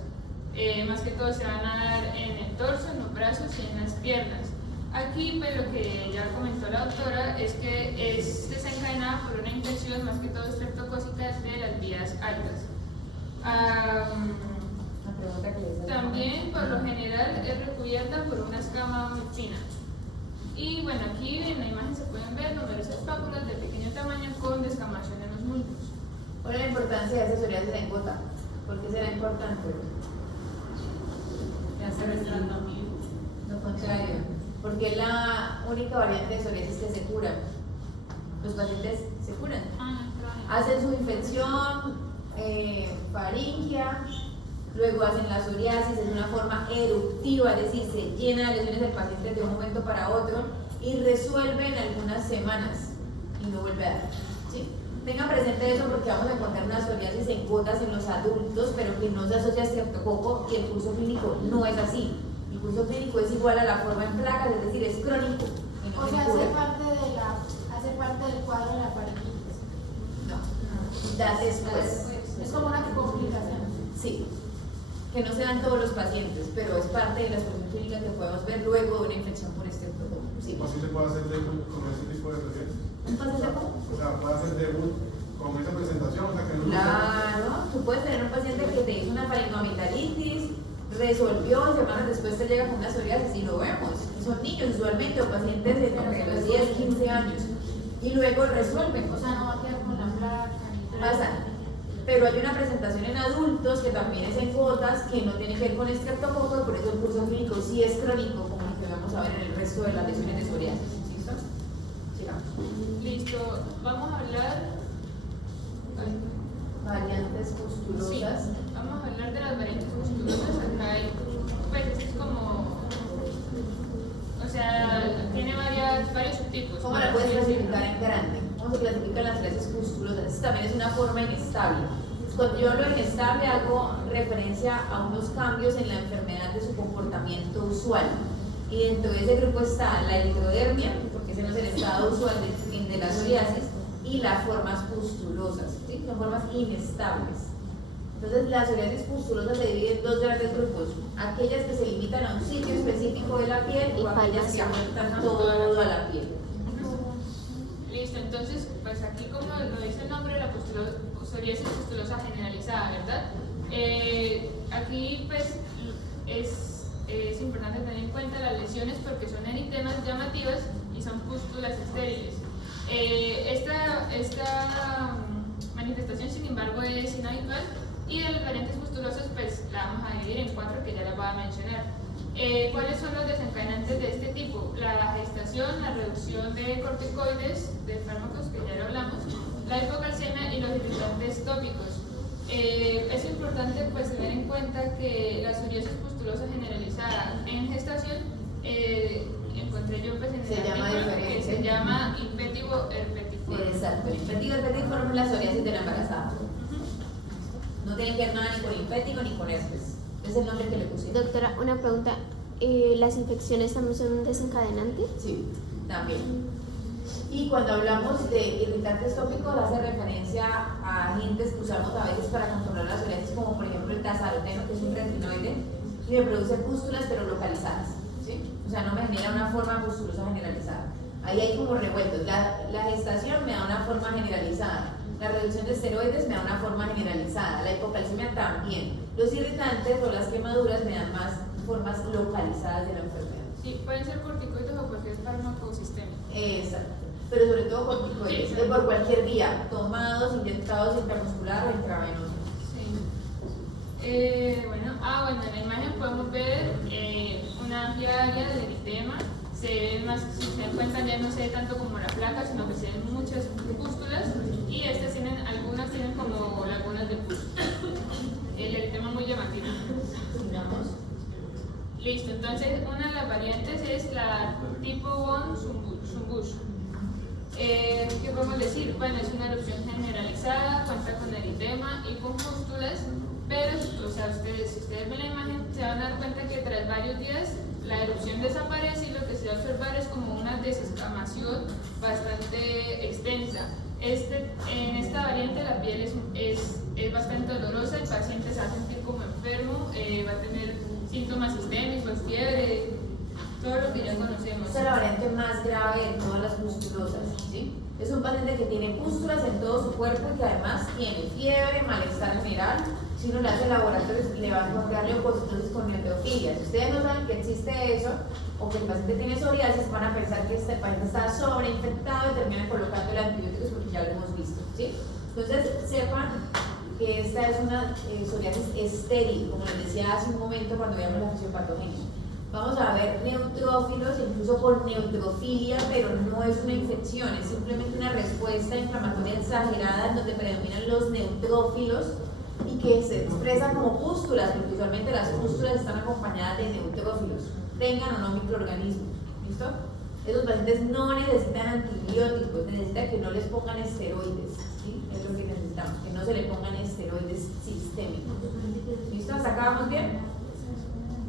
Más que todo se van a dar en el torso, en los brazos y en las piernas. Aquí pues lo que ya comentó la doctora es que es desencadenada por una infección más que todo estreptocócica de las vías altas. También por lo general es recubierta por una escama muy fina. Y bueno, aquí en la imagen se pueden ver numerosas pápulas de pequeño tamaño con descamación en los muslos. ¿Cuál es la importancia de esa psoriasis en gota? ¿Por qué será importante? Lo contrario, porque es la única variante de psoriasis que se cura. Los pacientes se curan. Hacen su infección, faringia, luego hacen la psoriasis, es una forma eruptiva, es decir, se llena de lesiones del paciente de un momento para otro y resuelve en algunas semanas y no vuelve a dar. ¿Sí? Tengan presente eso porque vamos a encontrar una psoriasis en gotas en los adultos, pero que no se asocia a estreptococo y el curso clínico no es así. El curso clínico es igual a la forma en placas, es decir, es crónico. Y no o sea, cura. hace parte del cuadro de la faringitis. No, da después. Es como una complicación. Sí, que no se dan todos los pacientes, pero es parte de la expresión clínica que podemos ver luego de una infección por estreptococo. Sí. ¿O así se puede hacer con ese tipo de psoriasis? ¿Un paciente cómo? O sea, puede hacer debut con esa presentación, o sea, que no. Claro, tú puedes tener un paciente que te hizo una faringoamigdalitis, resolvió y semanas después te llega con una psoriasis y lo vemos. Son niños usualmente o pacientes de entre los 10 y 15 años y luego resuelven. O sea, no va a quedar con la placa. Pasa. Pero hay una presentación en adultos que también es en gotas, que no tiene que ver con estreptococo, y por eso el curso clínico sí es crónico, como el que vamos a ver en el resto de las lesiones de psoriasis. ¿Listo? Sigamos. Listo, vamos a hablar. Variantes Sí, pustulosas. vamos a hablar de las variantes pustulosas. Acá hay, pues es como, o sea, tiene varios subtipos. ¿Cómo la puedes clasificar en grande? ¿Cómo se clasifican las psoriasis pustulosas? Esta también es una forma inestable. Cuando yo hablo de inestable hago referencia a unos cambios en la enfermedad de su comportamiento usual. Y dentro de ese grupo está la eritrodermia, porque ese no es el estado usual de la psoriasis, y las formas pustulosas, ¿sí? Son formas inestables. Entonces, la psoriasis pustulosa se divide en dos grandes grupos: aquellas que se limitan a un sitio específico de la piel o aquellas que afectan toda la piel. Listo, entonces, pues aquí como lo dice el nombre, la psoriasis pustulosa generalizada, ¿verdad? Aquí pues es importante tener en cuenta las lesiones porque son eritemas llamativas y son pústulas estériles. Esta manifestación, sin embargo, es inhabitual, y de las variantes pustulosas pues la vamos a dividir en 4 que ya las voy a mencionar. ¿Cuáles son los desencadenantes de este tipo? La gestación, la reducción de corticoides, de fármacos que ya lo hablamos, la hipocalcemia y los irritantes tópicos. Es importante pues tener en cuenta que la psoriasis pustulosa generalizada en gestación encontré yo pues en Se el llama artículo diferente. que se llama impétigo herpetiforme. Exacto, el impétigo herpetiforme es la psoriasis de la embarazada. No tiene que ver nada ni con impétigo ni con herpes. Es el nombre que le pusieron. Doctora, una pregunta. ¿Las infecciones también son un desencadenante? Sí, también. Y cuando hablamos de irritantes tópicos, hace referencia a agentes que usamos a veces para controlar la psoriasis, como por ejemplo el tazaroteno, que es un retinoide, y me produce pústulas pero localizadas. ¿Sí? O sea, no me genera una forma pustulosa generalizada. Ahí hay como revueltos. La gestación me da una forma generalizada. La reducción de esteroides me da una forma generalizada. La hipocalcemia también. Los irritantes o las quemaduras me dan más formas localizadas de la enfermedad. Sí, pueden ser corticoides o cualquier fármaco sistémico. Exacto. Pero sobre todo corticoides, Sí, por cualquier vía, tomados, inyectados intramuscular o intravenoso. Sí. Bueno, en la imagen podemos ver una amplia área de eritema. Se ve más, si se dan cuenta, ya no se ve tanto como la placa, sino que se ven muchas pústulas, y estas algunas tienen como lagunas de pus. El eritema muy llamativo. Sigamos. Listo, entonces una de las variantes es la tipo von Zumbush. ¿Qué podemos decir? Bueno, es una erupción generalizada, cuenta con eritema y con pústulas, pero o sea, si ustedes ven la imagen se van a dar cuenta que tras varios días la erupción desaparece y lo que se va a observar es como una desescamación bastante extensa. En esta variante la piel es bastante dolorosa, el paciente se va a sentir como enfermo, va a tener síntomas sistémicos, fiebre, todo lo que ya conocemos. Esta es la variante más grave de todas las pustulosas, ¿sí? Es un paciente que tiene pústulas en todo su cuerpo y que además tiene fiebre, malestar general. Si uno le hace laboratorios, le va a encontrar leucocitosis con neutrofilia. Si ustedes no saben que existe eso, o que el paciente tiene psoriasis, van a pensar que este paciente está sobreinfectado y terminan colocándole antibióticos porque ya lo hemos visto, ¿sí? Entonces, sepan que esta es una psoriasis estéril, como les decía hace un momento cuando veíamos la fisiopatogenia. Vamos a ver neutrófilos, incluso por neutrofilia, pero no es una infección, es simplemente una respuesta inflamatoria exagerada en donde predominan los neutrófilos y que se expresan como pústulas, porque usualmente las pústulas están acompañadas de neutrófilos, tengan o no microorganismos. ¿Listo? Esos pacientes no necesitan antibióticos, necesitan que no les pongan esteroides, ¿sí? Es lo que necesitamos, que no se le pongan esteroides sistémicos. ¿Listo? ¿Hasta acá vamos bien?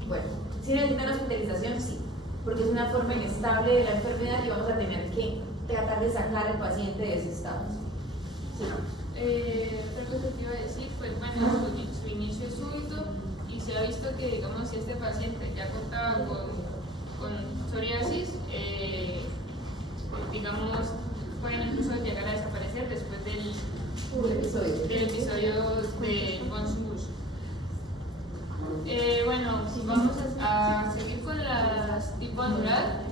Bueno, si necesitan hospitalización, sí, porque es una forma inestable de la enfermedad y vamos a tener que tratar de sacar al paciente de ese estado. ¿Sí? Otra cosa que iba a decir, pues bueno, su inicio es súbito y se ha visto que, digamos, si este paciente ya contaba con psoriasis, digamos, pueden tipo anular.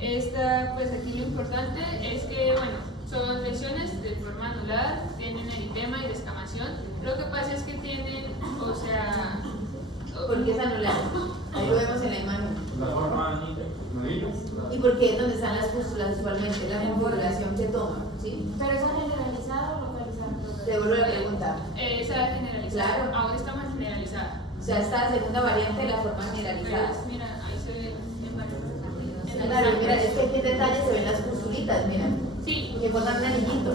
Esta, pues aquí lo importante es que, bueno, son lesiones de forma anular, tienen eritema y descamación. Lo que pasa es que tienen, o sea... ¿Por qué es anular? Ahí lo vemos en la imagen. La forma anillo. ¿Y por qué es donde están las pústulas usualmente? La configuración que toma, ¿sí? ¿Pero eso es generalizado o localizado? Te vuelvo a preguntar. Esa es generalizada. Claro. Ahora está más generalizada. O sea, esta segunda variante de la forma generalizada. Pues, mira, ahí se ve en varios. Claro, mira, es que aquí en detalle se ven las pustulitas, mira, Sí, que forman un anillito.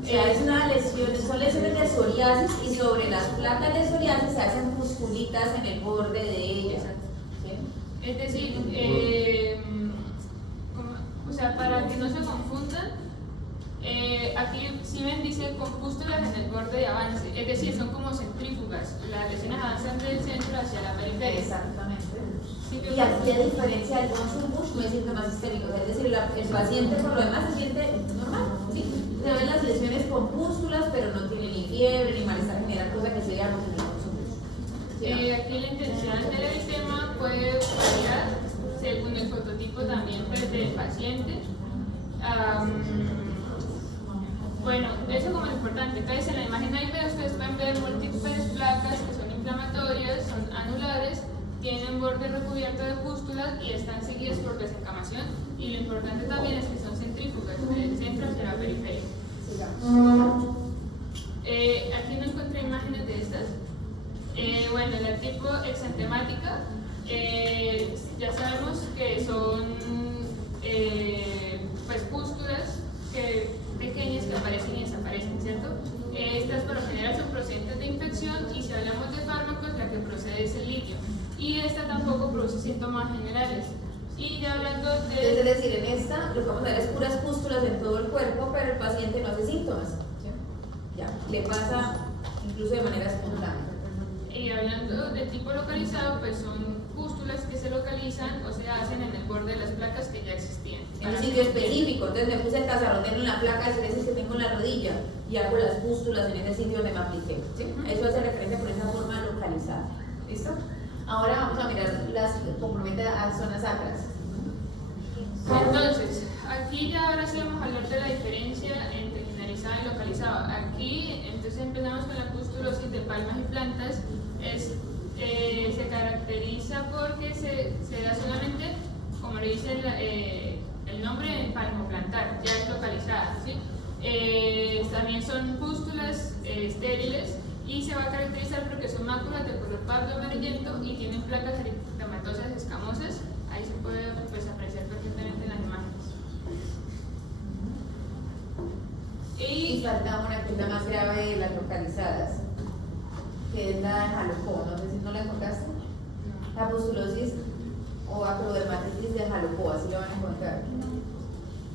O sea, es una lesión, son lesiones de psoriasis y sobre las placas de psoriasis se hacen pustulitas en el borde de ellas. ¿Sí? es decir, o sea, para que no se confundan, aquí si ven dice con pústulas en el borde de avance, es decir, son como centrífugas, las lesiones avanzan del centro hacia la periferia. Exactamente. Sí, Y aquí a diferencia del Bunsen-Bush no hay síntomas sistémicos, es decir, el paciente por lo demás se siente normal, ¿sí? Se ven las lesiones con pústulas, pero no tiene ni fiebre ni malestar general, cosa que se vea con el Bunsen-Bush. ¿Sí? Aquí la intensidad del eritema puede variar según el fototipo también pues, del paciente. Bueno, eso como lo importante. Entonces en la imagen ahí ustedes pueden ver múltiples placas que son inflamatorias, son anulares, tienen borde recubierto de pústulas y están seguidas por desencamación. Y lo importante también es que son centrífugas, del centro hacia la periferia. Aquí no encontré imágenes de estas. Bueno, la tipo exantemática, ya sabemos que son pues pústulas pequeñas que aparecen y desaparecen, ¿cierto? Estas por lo general son procedentes de infección y si hablamos de fármacos, la que procede es el litio. Y esta tampoco produce síntomas generales. Y ya hablando de... Es decir, en esta lo que vamos a ver es puras pústulas en todo el cuerpo, pero el paciente no hace síntomas. ¿Sí? Ya, le pasa incluso de manera espontánea. Y hablando de tipo localizado, pues son pústulas que se localizan o se hacen en el borde de las placas que ya existían. En un sitio específico, entonces me puse el cazarrotero en la placa de psoriasis que tengo en la rodilla y hago las pústulas en ese sitio donde me apliqué. ¿Sí? Eso hace referencia por esa forma localizada. ¿Listo? Ahora vamos a mirar las compromete a zonas sacras. Entonces, aquí ya ahora sí vamos a hablar de la diferencia entre generalizada y localizada. Aquí, entonces empezamos con la pustulosis de palmas y plantas. Se caracteriza porque se da solamente, como le dice el nombre, en palmoplantar, ya es localizada, ¿sí? También son pústulas estériles y se va a caracterizar porque son máculas de color pardo amarillento y tienen placas eritematosas escamosas. Ahí se puede pues, apreciar perfectamente en las imágenes. Y falta una que es la más grave de las localizadas, que es la de Jalopó, no sé si no la encontraste. La pustulosis o acrodermatitis de Jalopó, así lo van a encontrar.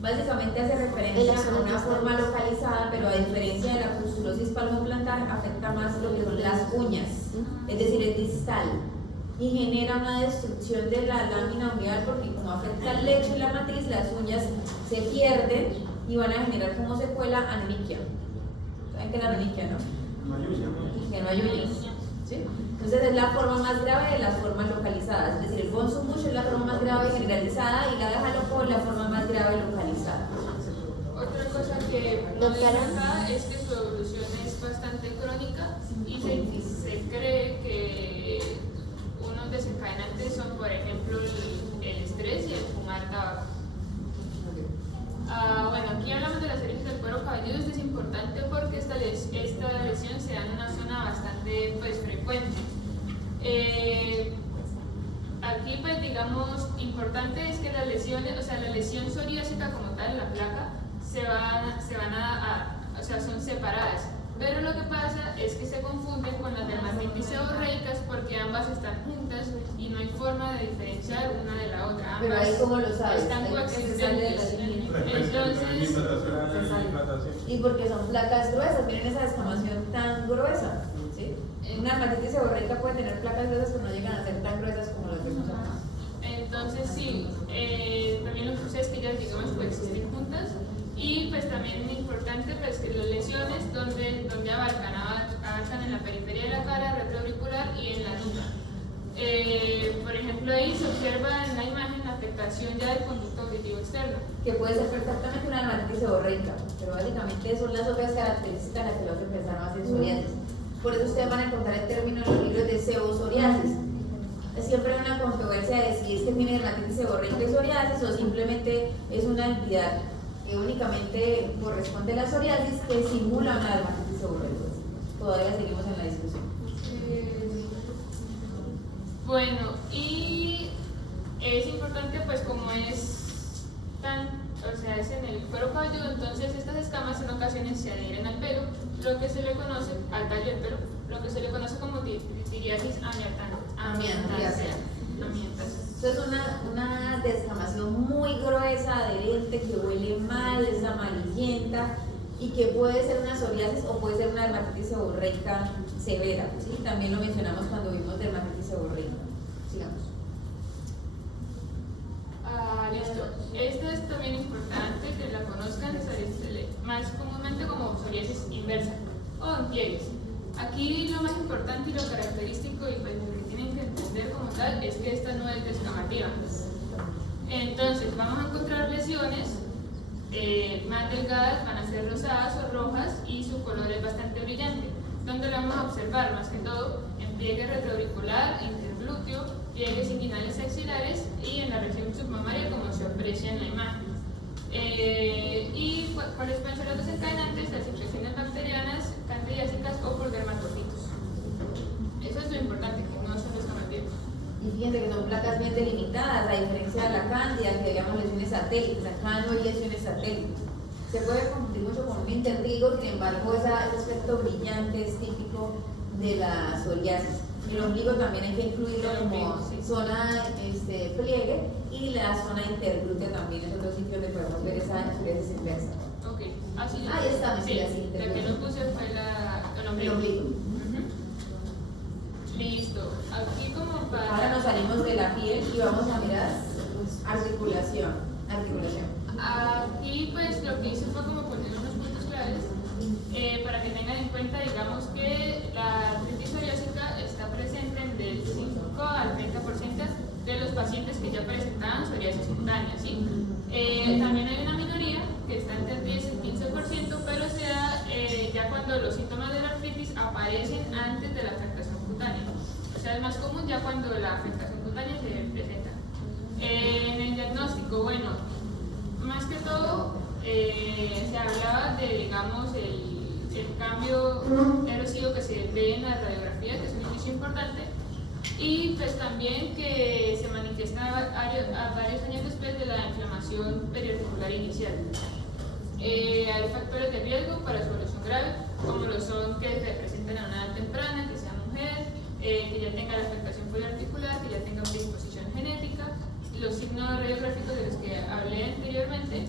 Básicamente hace referencia a una forma localizada, pero a diferencia de la pustulosis palmoplantar, afecta más lo que son las uñas, es decir, es distal, y genera una destrucción de la lámina ungueal porque como afecta el lecho y la matriz, las uñas se pierden y van a generar como secuela anoniquia. ¿Saben qué es la anoniquia, no? Que no hay uñas. ¿Sí? Entonces es la forma más grave de las formas localizadas, es decir, el Bunsen-Bush es la forma más grave generalizada y la de Jalopó es la forma más grave localizada. Otra cosa que no es acá es que su evolución es bastante crónica y se cree que unos desencadenantes son, por ejemplo, el estrés y el fumar tabaco. Bueno, aquí hablamos de las heridas del cuero cabelludo. Esto es importante porque esta lesión se da en una zona bastante pues, frecuente. Aquí, pues, digamos, importante es que las lesiones, o sea, la lesión psoriásica como tal en la placa, o sea, son separadas. Pero lo que pasa es que se confunden con las dermatitis seborreicas porque ambas están juntas y no hay forma de diferenciar una de la otra. Ambas pero ahí como lo sabes, están coexistentes. Entonces, y porque son placas gruesas, miren esa descamación tan gruesa. ¿Sí? Una dermatitis seborreica puede tener placas gruesas, pero no llegan a ser tan gruesas como las vemos acá. Entonces sí, también lo que sucede es que ellas digamos coexisten juntas y pues también es importante pues que las lesiones donde abarcan en la periferia de la cara, retroauricular y en la nuca. Por ejemplo, ahí se observa en la imagen la afectación ya del conducto auditivo externo. Que puede ser perfectamente una dermatitis seborreica, pero básicamente son las otras características las que lo hacen pensar más en psoriasis. Por eso ustedes van a encontrar el término en los libros de sebopsoriasis. Siempre hay una controversia de si es que tiene dermatitis seborreica y psoriasis o simplemente es una entidad que únicamente corresponde a la psoriasis que simula una dermatitis seborreica. Todavía seguimos en la discusión. Bueno, y es importante pues como es tan, o sea, es en el cuero cabelludo, entonces estas escamas en ocasiones se adhieren al pelo, lo que se le conoce, al tallo del pelo, lo que se le conoce como tiriasis amiantácea. Esto es una descamación muy gruesa, adherente, que huele mal, es amarillenta y que puede ser una psoriasis o puede ser una dermatitis seborreica severa, ¿sí? También lo mencionamos cuando vimos dermatitis seborreica. Sigamos. Listo. Esto es también importante que la conozcan, más comúnmente como psoriasis inversa o en pliegues. Aquí lo más importante y lo característico y pues lo que tienen que entender como tal es que esta no es descamativa. Entonces vamos a encontrar lesiones más delgadas, van a ser rosadas o rojas y su color es bastante brillante. Donde lo vamos a observar más que todo en pliegue retroauricular, interglúteo, pliegues inguinales axilares y en la región submamaria como se aprecia en la imagen. Y cuáles pueden ser los desencadenantes, las infecciones bacterianas, candidásicas o por dermatofitos. Eso es lo importante, que no son descamativos. Y fíjense que son placas bien delimitadas, a diferencia de la cándida, que digamos lesiones satélites. Acá no hay lesiones satélites. Se puede confundir mucho con un intertrigo, sin embargo, ese aspecto brillante es típico de la psoriasis. El ombligo también hay que incluirlo como zona pliegue, y la zona interglútea también es otro sitio donde podemos ver esa psoriasis inversa. Ok, así Ahí está, sí, así, la que no puse fue el ombligo. Listo, aquí como para... Ahora nos salimos de la piel y vamos a mirar articulación. Aquí pues lo que hice fue como poner unos puntos claves para que tengan en cuenta, digamos que la artritis psoriásica está presente en del 5 al 30% de los pacientes que ya presentaban psoriasis cutánea, ¿sí? También hay una minoría que está entre el 10 y el 15%, pero se da ya cuando los síntomas de la artritis aparecen antes de la afectación cutánea. O sea, es más común ya cuando la afectación cutánea se presenta. En el diagnóstico, bueno, más que todo se hablaba de, digamos, el cambio erosivo que se ve en la radiografía, que es un inicio importante, y pues también que se manifiesta a varios años después de la inflamación periarticular inicial. Hay factores de riesgo para su evolución grave, como lo son que se presenten a una edad temprana, que sea mujer, que ya tenga la afectación poliarticular, que ya tenga predisposición genética, los signos radiográficos de los que hablé anteriormente.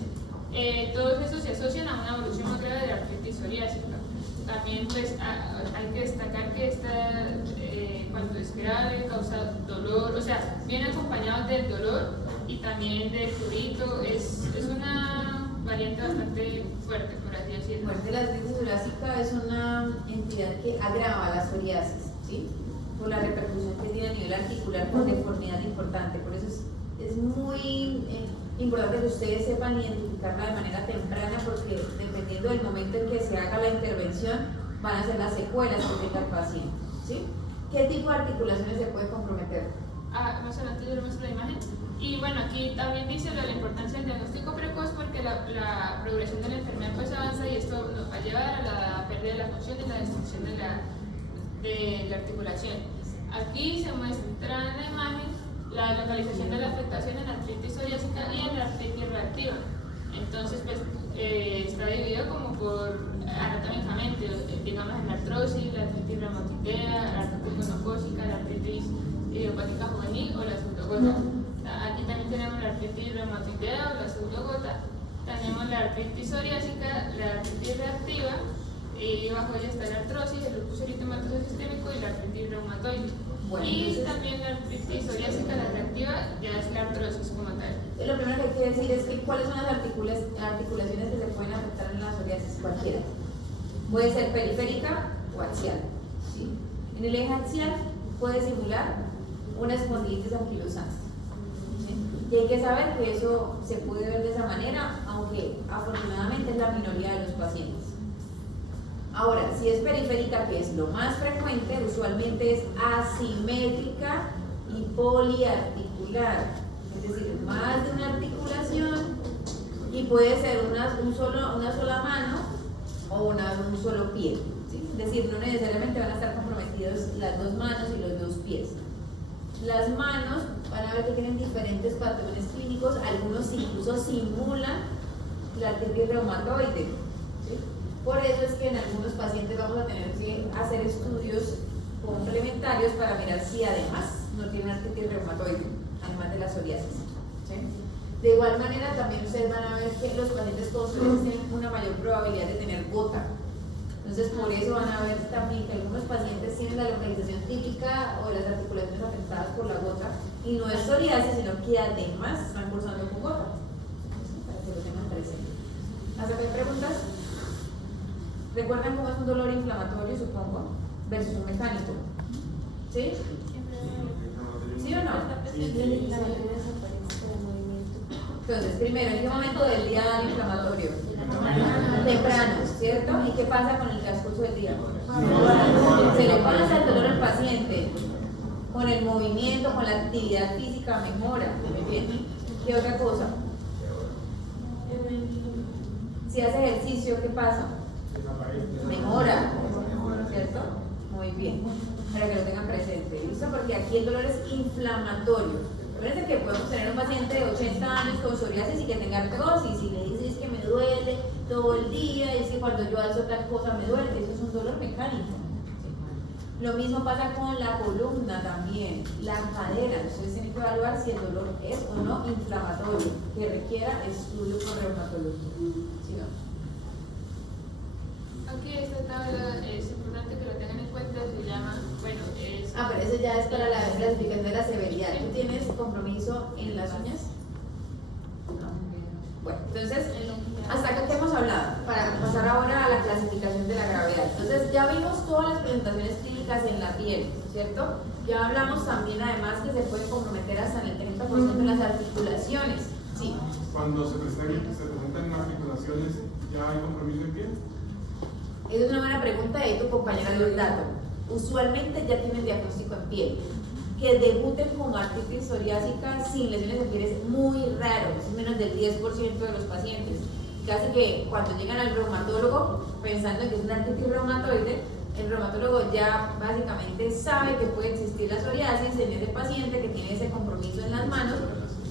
Todos estos se asocian a una evolución más grave de la artritis psoriásica. También pues hay que destacar que esta, cuando es grave, causa dolor, o sea, viene acompañado del dolor y también del prurito. Es una variante bastante fuerte, por así decirlo. Fuerte, la artritis psoriásica es una entidad que agrava la psoriasis, ¿sí? Por la repercusión que tiene a nivel articular con deformidad importante. Por eso es muy importante que ustedes sepan identificarla de manera temprana, porque dependiendo del momento en que se haga la intervención van a ser las secuelas que tenga el paciente, ¿sí? ¿Qué tipo de articulaciones se puede comprometer? Más adelante yo les muestro la imagen. Y bueno, aquí también dice la importancia del diagnóstico precoz, porque la progresión de la enfermedad pues avanza y esto nos va a llevar a la pérdida de la función y la destrucción de la articulación. Aquí se muestra en la imagen la localización de la afectación en la artritis psoriásica y en la artritis reactiva. Entonces, pues está dividido como por anatómicamente, digamos en la artrosis, la artritis reumatoidea, la artritis gonocócica, la artritis idiopática juvenil o la pseudogota. Aquí también tenemos la artritis reumatoidea o la pseudogota. Tenemos la artritis psoriásica, la artritis reactiva, y bajo ella está la artrosis, el lupus eritematoso sistémico y la artritis reumatoide. Bueno, y entonces, también la artritis psoriásica, la reactiva, ya es la artrosis como tal. lo primero que hay que decir es que cuáles son las articulaciones que se pueden afectar en la psoriasis, cualquiera. Puede ser periférica o axial, ¿sí? En el eje axial puede simular una espondiditis anquilosante. ¿Sí? Y hay que saber que eso se puede ver de esa manera, aunque afortunadamente es la minoría de los pacientes. Ahora, si es periférica, que es lo más frecuente, usualmente es asimétrica y poliarticular, es decir, más de una articulación, y puede ser una sola mano o un solo pie, ¿sí? Es decir, no necesariamente van a estar comprometidos las dos manos y los dos pies. Las manos van a ver que tienen diferentes patrones clínicos, algunos incluso simulan la artritis reumatoide, ¿sí? Por eso es que en algunos pacientes vamos a tener que hacer estudios complementarios para mirar si además no tienen artritis reumatoide, además de la psoriasis, ¿sí? De igual manera, también ustedes van a ver que los pacientes con psoriasis tienen una mayor probabilidad de tener gota. Entonces, por eso van a ver también que algunos pacientes tienen la localización típica o las articulaciones afectadas por la gota, y no es psoriasis, sino que además están cursando con gota. Para que lo tengan presente. ¿Hacen preguntas? ¿Recuerdan cómo es un dolor inflamatorio, supongo, versus un mecánico? ¿Sí? ¿Sí o no? Entonces, primero, ¿en qué momento del día da el inflamatorio? Temprano, ¿cierto? ¿Y qué pasa con el transcurso del día? Se le pasa el dolor al paciente. Con el movimiento, con la actividad física mejora. Muy bien. ¿Qué otra cosa? Si hace ejercicio, ¿qué pasa? Mejora, ¿cierto? Muy bien. Para que lo tengan presente. ¿Listo? Porque aquí el dolor es inflamatorio. Acuérdense que podemos tener un paciente de 80 años con psoriasis y que tenga artrosis y le dices que me duele todo el día, y es que cuando yo alzo tal cosa me duele, eso es un dolor mecánico. ¿Sí? Lo mismo pasa con la columna también, la cadera. Ustedes tienen que evaluar si el dolor es o no inflamatorio, que requiera estudio con reumatología. ¿Sí, no? Aquí esta tabla es importante que lo tengan en cuenta, se llama, bueno, es... pero eso ya es para la clasificación de la severidad. ¿Tú tienes compromiso en las uñas? No. Bueno, entonces, hasta acá que hemos hablado, para pasar ahora a la clasificación de la gravedad. Entonces, ya vimos todas las presentaciones clínicas en la piel, ¿cierto? Ya hablamos también, además, que se puede comprometer hasta en el 30% de las articulaciones. Sí. Cuando se presentan articulaciones, ¿ya hay compromiso en piel? Esa es una buena pregunta y tu compañera dio el dato. Usualmente ya tienen diagnóstico en piel. Que debuten con artritis psoriásica sin lesiones de piel es muy raro, es menos del 10% de los pacientes. Casi que cuando llegan al reumatólogo pensando que es una artritis reumatoide, el reumatólogo ya básicamente sabe que puede existir la psoriasis en ese paciente que tiene ese compromiso en las manos,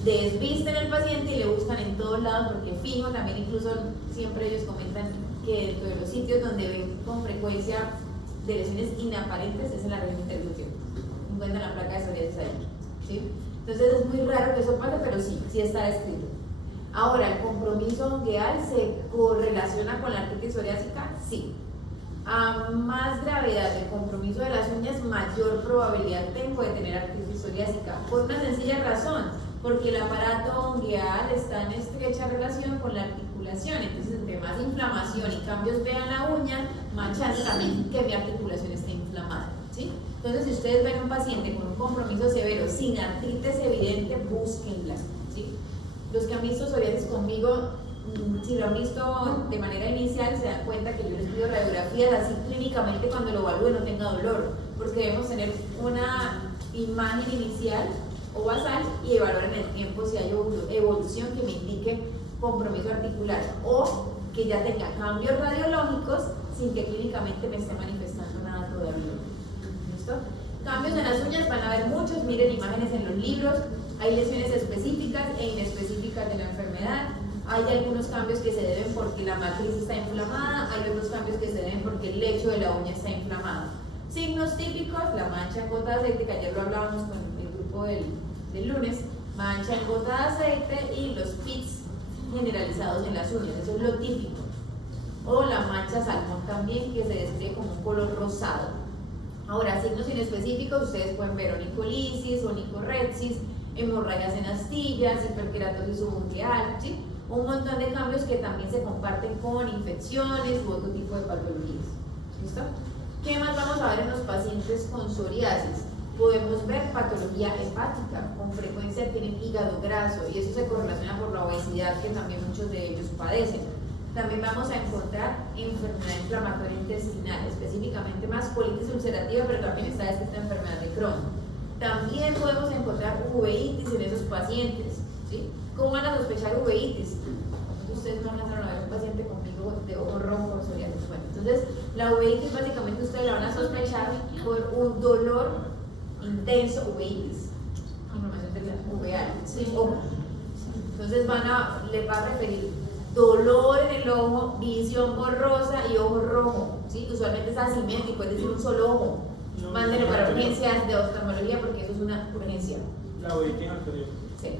desvisten al paciente y le buscan en todos lados, porque fijo, también incluso siempre ellos comentan que dentro de los sitios donde ven con frecuencia de lesiones inaparentes es en la región interglútea. Encuentran la placa de psoriasis ahí, ¿sí? Entonces es muy raro que eso pase, pero sí está escrito. Ahora, ¿el compromiso ungueal se correlaciona con la artritis psoriásica? Sí. A más gravedad del compromiso de las uñas, mayor probabilidad tengo de tener artritis psoriásica, por una sencilla razón, porque el aparato ungueal está en estrecha relación con la articulación. Entonces, entre más inflamación y cambios vean la uña, más chance también que mi articulación esté inflamada, ¿sí? Entonces, si ustedes ven un paciente con un compromiso severo, sin artritis evidente, búsquenla, ¿sí? Los que han visto psoriasis conmigo, si lo han visto de manera inicial, se dan cuenta que yo les pido radiografías así clínicamente cuando lo evalúe no tenga dolor, porque debemos tener una imagen inicial o basal y evaluar en el tiempo si hay evolución que me indique compromiso articular o que ya tenga cambios radiológicos sin que clínicamente me esté manifestando nada todavía. ¿Listo? Cambios en las uñas van a haber muchos, miren imágenes en los libros, hay lesiones específicas e inespecíficas de la enfermedad, hay algunos cambios que se deben porque la matriz está inflamada, hay otros cambios que se deben porque el lecho de la uña está inflamado. Signos típicos, la mancha en gota de aceite, que ayer lo hablábamos con el grupo del lunes, mancha en gota de aceite y los pits generalizados en las uñas, eso es lo típico. O la mancha salmón también, que se describe como un color rosado. Ahora, signos inespecíficos, ustedes pueden ver onicolisis, onicorrexis, hemorragias en astillas, hiperkeratosis subungueal, ¿sí? Un montón de cambios que también se comparten con infecciones u otro tipo de patologías. ¿Listo? ¿Qué más vamos a ver en los pacientes con psoriasis? Podemos ver patología hepática, con frecuencia tienen hígado graso y eso se correlaciona por la obesidad que también muchos de ellos padecen. También vamos a encontrar enfermedad inflamatoria intestinal, específicamente más colitis ulcerativa, pero también está esta enfermedad de Crohn. También podemos encontrar uveitis en esos pacientes, ¿sí? ¿Cómo van a sospechar uveitis? Ustedes van a ver un paciente conmigo de ojo rojo, psoriasis. Bueno, entonces la uveitis básicamente ustedes la van a sospechar por un dolor intenso, uveitis, inflamación de la uveal, ¿sí? Ojo. Entonces les va a referir dolor en el ojo, visión borrosa y ojo rojo, ¿sí? Usualmente es asimétrico, es decir, un solo ojo. Mándenlo para urgencias de oftalmología porque eso es una urgencia. La uveitis anterior. Sí.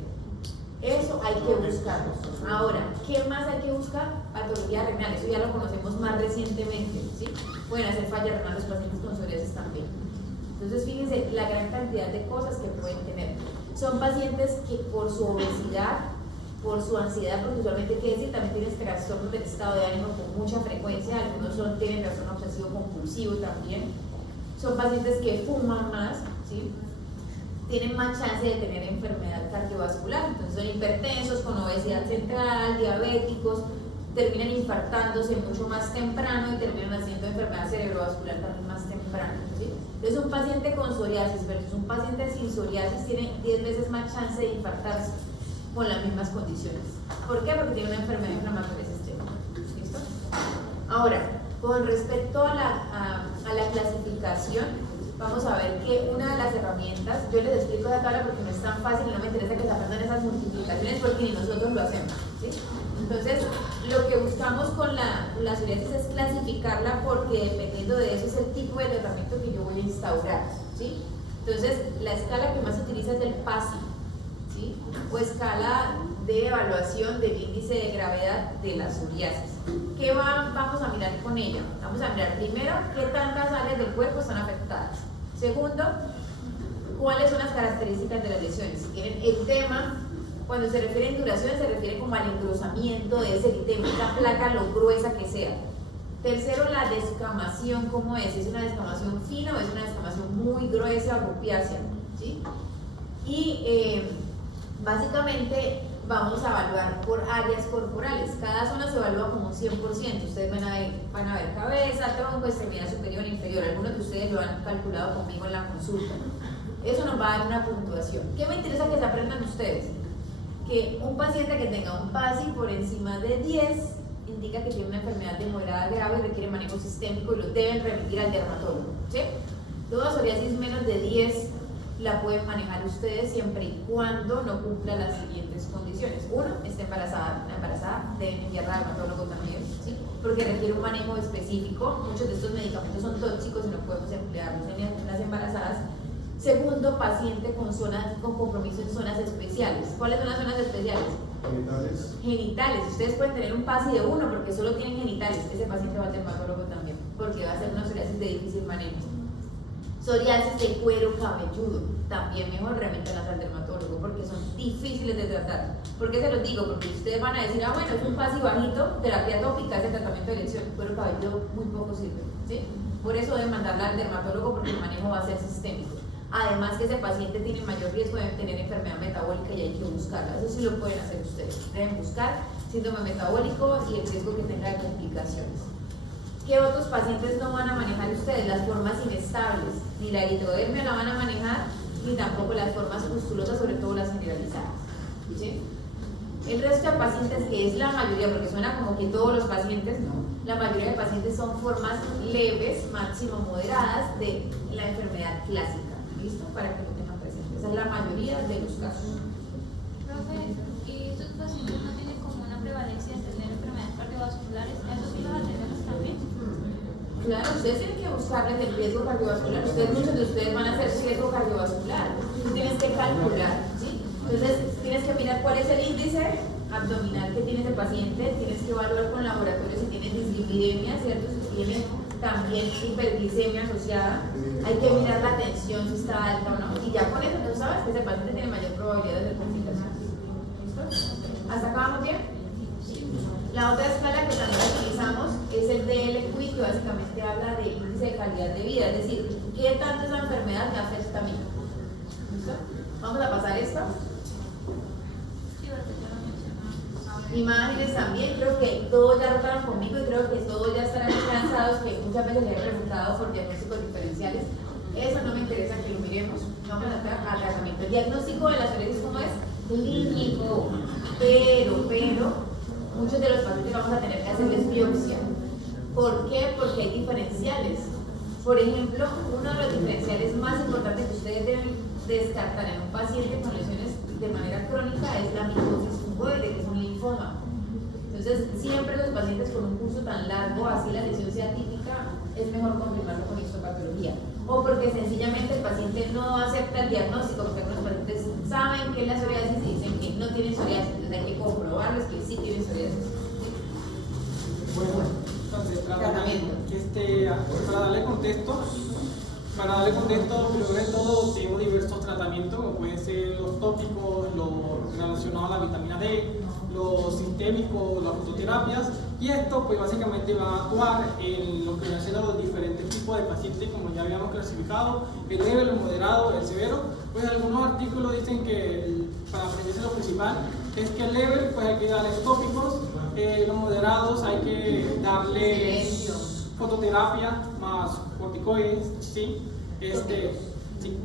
Eso hay que buscarlo. Ahora, ¿qué más hay que buscar? Patología renal, eso ya lo conocemos más recientemente, ¿sí? Pueden hacer falla renal los pacientes con psoriasis también. Entonces, fíjense la gran cantidad de cosas que pueden tener. Son pacientes que por su obesidad, por su ansiedad, porque usualmente hay que decir, también tienen trastornos del estado de ánimo con mucha frecuencia, algunos tienen trastorno obsesivo compulsivo también. Son pacientes que fuman más, ¿sí? Tienen más chance de tener enfermedad cardiovascular, entonces son hipertensos, con obesidad central, diabéticos, terminan infartándose mucho más temprano y terminan haciendo enfermedad cerebrovascular también más temprano, ¿sí? Entonces un paciente con psoriasis versus un paciente sin psoriasis tiene 10 veces más chance de infartarse con las mismas condiciones. ¿Por qué? Porque tiene una enfermedad inflamatoria sistémica. ¿Listo? Ahora, con respecto a la clasificación, vamos a ver que una de las herramientas, yo les explico esa tabla porque no es tan fácil y no me interesa que se aprendan esas multiplicaciones porque ni nosotros lo hacemos, ¿sí? Entonces, lo que buscamos con la psoriasis es clasificarla porque dependiendo de eso es el tipo de tratamiento que yo voy a instaurar, ¿sí? Entonces, la escala que más se utiliza es el PASI, ¿sí? O escala de evaluación del índice de gravedad de la psoriasis. ¿Qué vamos a mirar con ella? Vamos a mirar primero qué tantas áreas del cuerpo están afectadas. Segundo, cuáles son las características de las lesiones. Si tienen eritema, cuando se refiere a induración se refiere como al engrosamiento de ese eritema, esa placa lo gruesa que sea. Tercero, la descamación, ¿cómo es? ¿Es una descamación fina o es una descamación muy gruesa o rupiácea? ¿Sí? Y básicamente vamos a evaluar por áreas corporales. Cada zona se evalúa como un 100%. Ustedes van a ver cabeza, tronco, extremidad superior e inferior. Algunos de ustedes lo han calculado conmigo en la consulta. Eso nos va a dar una puntuación. ¿Qué me interesa que se aprendan ustedes? Que un paciente que tenga un PASI por encima de 10 indica que tiene una enfermedad de moderada grave y requiere manejo sistémico y lo deben remitir al dermatólogo, ¿sí? Toda psoriasis menos de 10 la pueden manejar ustedes siempre y cuando no cumpla las siguientes condiciones. Uno, está embarazada. La embarazada deben enviarla al dermatólogo también, ¿sí? Porque requiere un manejo específico. Muchos de estos medicamentos son tóxicos y no podemos emplearlos en las embarazadas. Segundo, paciente con compromiso en zonas especiales. ¿Cuáles son las zonas especiales? Genitales. Genitales. Ustedes pueden tener un PASI de 1 porque solo tienen genitales. Ese paciente va al dermatólogo también, porque va a ser una psoriasis de difícil manejo. Psoriasis de cuero cabelludo, también mejor remítanlas al dermatólogo porque son difíciles de tratar. ¿Por qué se los digo? Porque ustedes van a decir, ah bueno, es un PASI bajito, terapia tópica, ese tratamiento de elección, cuero cabelludo muy poco sirve, ¿sí? Por eso deben mandarla al dermatólogo porque el manejo va a ser sistémico. Además que ese paciente tiene mayor riesgo de tener enfermedad metabólica y hay que buscarla. Eso sí lo pueden hacer ustedes. Deben buscar síndrome metabólico y el riesgo que tenga de complicaciones. ¿Qué otros pacientes no van a manejar ustedes? Las formas inestables. Ni la eritrodermia la van a manejar, ni tampoco las formas pustulosas, sobre todo las generalizadas, ¿sí? El resto de pacientes, que es la mayoría, porque suena como que todos los pacientes, no. La mayoría de pacientes son formas leves, máximo moderadas, de la enfermedad clásica. ¿Listo? Para que lo tengan presente. Esa es la mayoría de los casos. Profe, ¿y estos pacientes no tienen como una prevalencia de tener enfermedades cardiovasculares? ¿Esos sí los atendemos también? Claro, ustedes tienen que buscarles el riesgo cardiovascular. Muchos de ustedes van a hacer riesgo cardiovascular. Tú tienes que calcular, ¿sí? Entonces, tienes que mirar cuál es el índice abdominal que tiene ese paciente. Tienes que evaluar con laboratorio si tiene dislipidemia, ¿cierto? Si tiene también hiperglicemia asociada. Hay que mirar la tensión, si está alta o no. Y ya con eso tú sabes que ese paciente tiene mayor probabilidad de complicaciones. ¿Listo? ¿Hasta acá vamos bien? La otra escala que también utilizamos es el DLQI, que básicamente habla de índice de calidad de vida, es decir, ¿qué tanto esa enfermedad me afecta a mí? Imágenes también, creo que todos ya rotaron conmigo y creo que todos ya estarán cansados, que muchas veces les he preguntado por diagnósticos diferenciales. Eso no me interesa que lo miremos, no me entrar al tratamiento. El diagnóstico de la psoriasis, ¿cómo es? Clínico, pero muchos de los pacientes vamos a tener que hacerles biopsia. ¿Por qué? Porque hay diferenciales. Por ejemplo, uno de los diferenciales más importantes que ustedes deben descartar en un paciente con lesiones de manera crónica es la micosis fungoide, que es un linfoma. Entonces, siempre los pacientes con un curso tan largo, así la lesión sea típica, es mejor confirmarlo con histopatología. O porque sencillamente el paciente no acepta el diagnóstico, porque algunos pacientes saben que es la psoriasis y dicen que no tienen psoriasis, entonces hay que comprobarles que sí tienen psoriasis. Bueno, entonces, para darle contexto, primero de todo tenemos diversos tratamientos, como pueden ser los tópicos, los relacionados a la vitamina D, los sistémicos, las fototerapias, y esto pues básicamente va a actuar en lo que vienen siendo los diferentes tipos de pacientes, como ya habíamos clasificado, el leve, el moderado, el severo. Pues algunos artículos dicen que para aprenderse lo principal es que el leve pues hay que darles tópicos, los moderados hay que darles fototerapia más corticoides, ¿sí? Sí.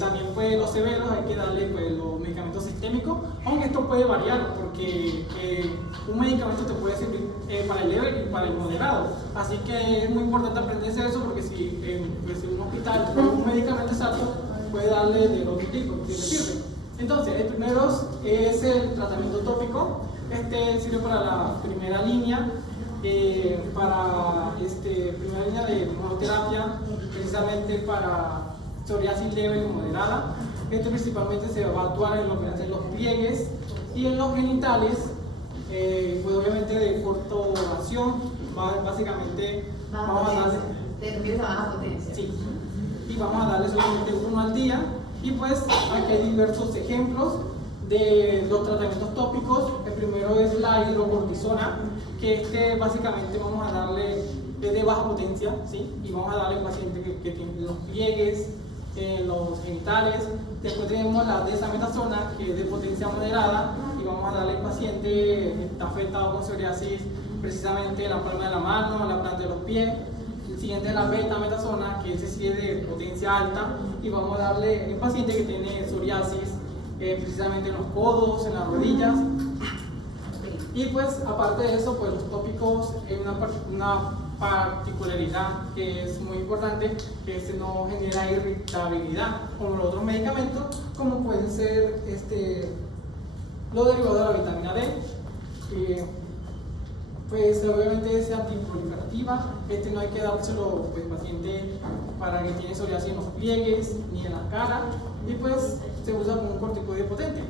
También pues los severos hay que darle pues los medicamentos sistémicos, aunque esto puede variar porque un medicamento te puede servir para el leve y para el moderado, así que es muy importante aprenderse eso porque si pues, en un hospital un medicamento exacto puede darle de otro tipo que le sirve. Entonces el primero es el tratamiento tópico. Este sirve para la primera línea, primera línea de monoterapia, precisamente para psoriasis leve y moderada. Este principalmente se va a actuar en lo que hacen los pliegues y en los genitales, pues obviamente de corta duración, básicamente vamos a darle... ¿Te refieres a baja potencia? Sí, y vamos a darle solamente uno al día. Y pues aquí hay diversos ejemplos de los tratamientos tópicos. El primero es la hidrocortisona, que básicamente vamos a darle de baja potencia, ¿sí? Y vamos a darle al paciente que tiene los pliegues, los genitales. Después tenemos la desametasona, que es de potencia moderada, y vamos a darle al paciente que está afectado con psoriasis precisamente en la palma de la mano, en la planta de los pies. El siguiente es la betametasona, que ese sí es de potencia alta, y vamos a darle al paciente que tiene psoriasis precisamente en los codos, en las rodillas. Y pues aparte de eso, pues los tópicos es una particularidad que es muy importante, que no genera irritabilidad como los otros medicamentos, como pueden ser lo derivado de la vitamina D, pues obviamente es antiproliferativa. No hay que dárselo pues paciente para que tiene psoriasis en los pliegues ni en la cara, y pues se usa como un corticoide potente.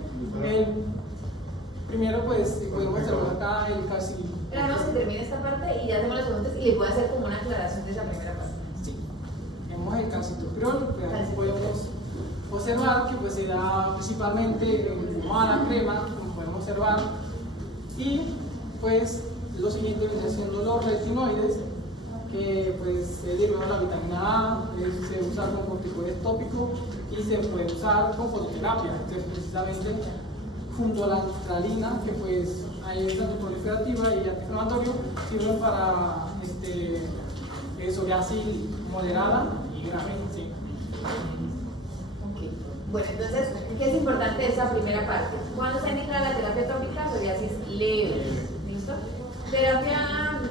Primero pues podemos observar acá el calcium. Esperamos que termine esta parte y ya hacemos las preguntas y le puedo hacer como una aclaración de esa primera parte. Sí, tenemos el calcitoprol, podemos observar que pues se da principalmente en fumada, crema, como podemos observar, y pues lo siguiente viene siendo los retinoides, que pues es derivado de la vitamina A, se usa como corticoide tópico y se puede usar con fototerapia, que es precisamente junto a la astralina, que pues ahí es antiproliferativa y antiinflamatorio, sirven para psoriasis moderada y grave. Sí. Okay. Bueno, entonces, ¿qué es importante de esa primera parte? ¿Cuándo se indica la terapia tópica? Psoriasis leve. ¿Listo? Terapia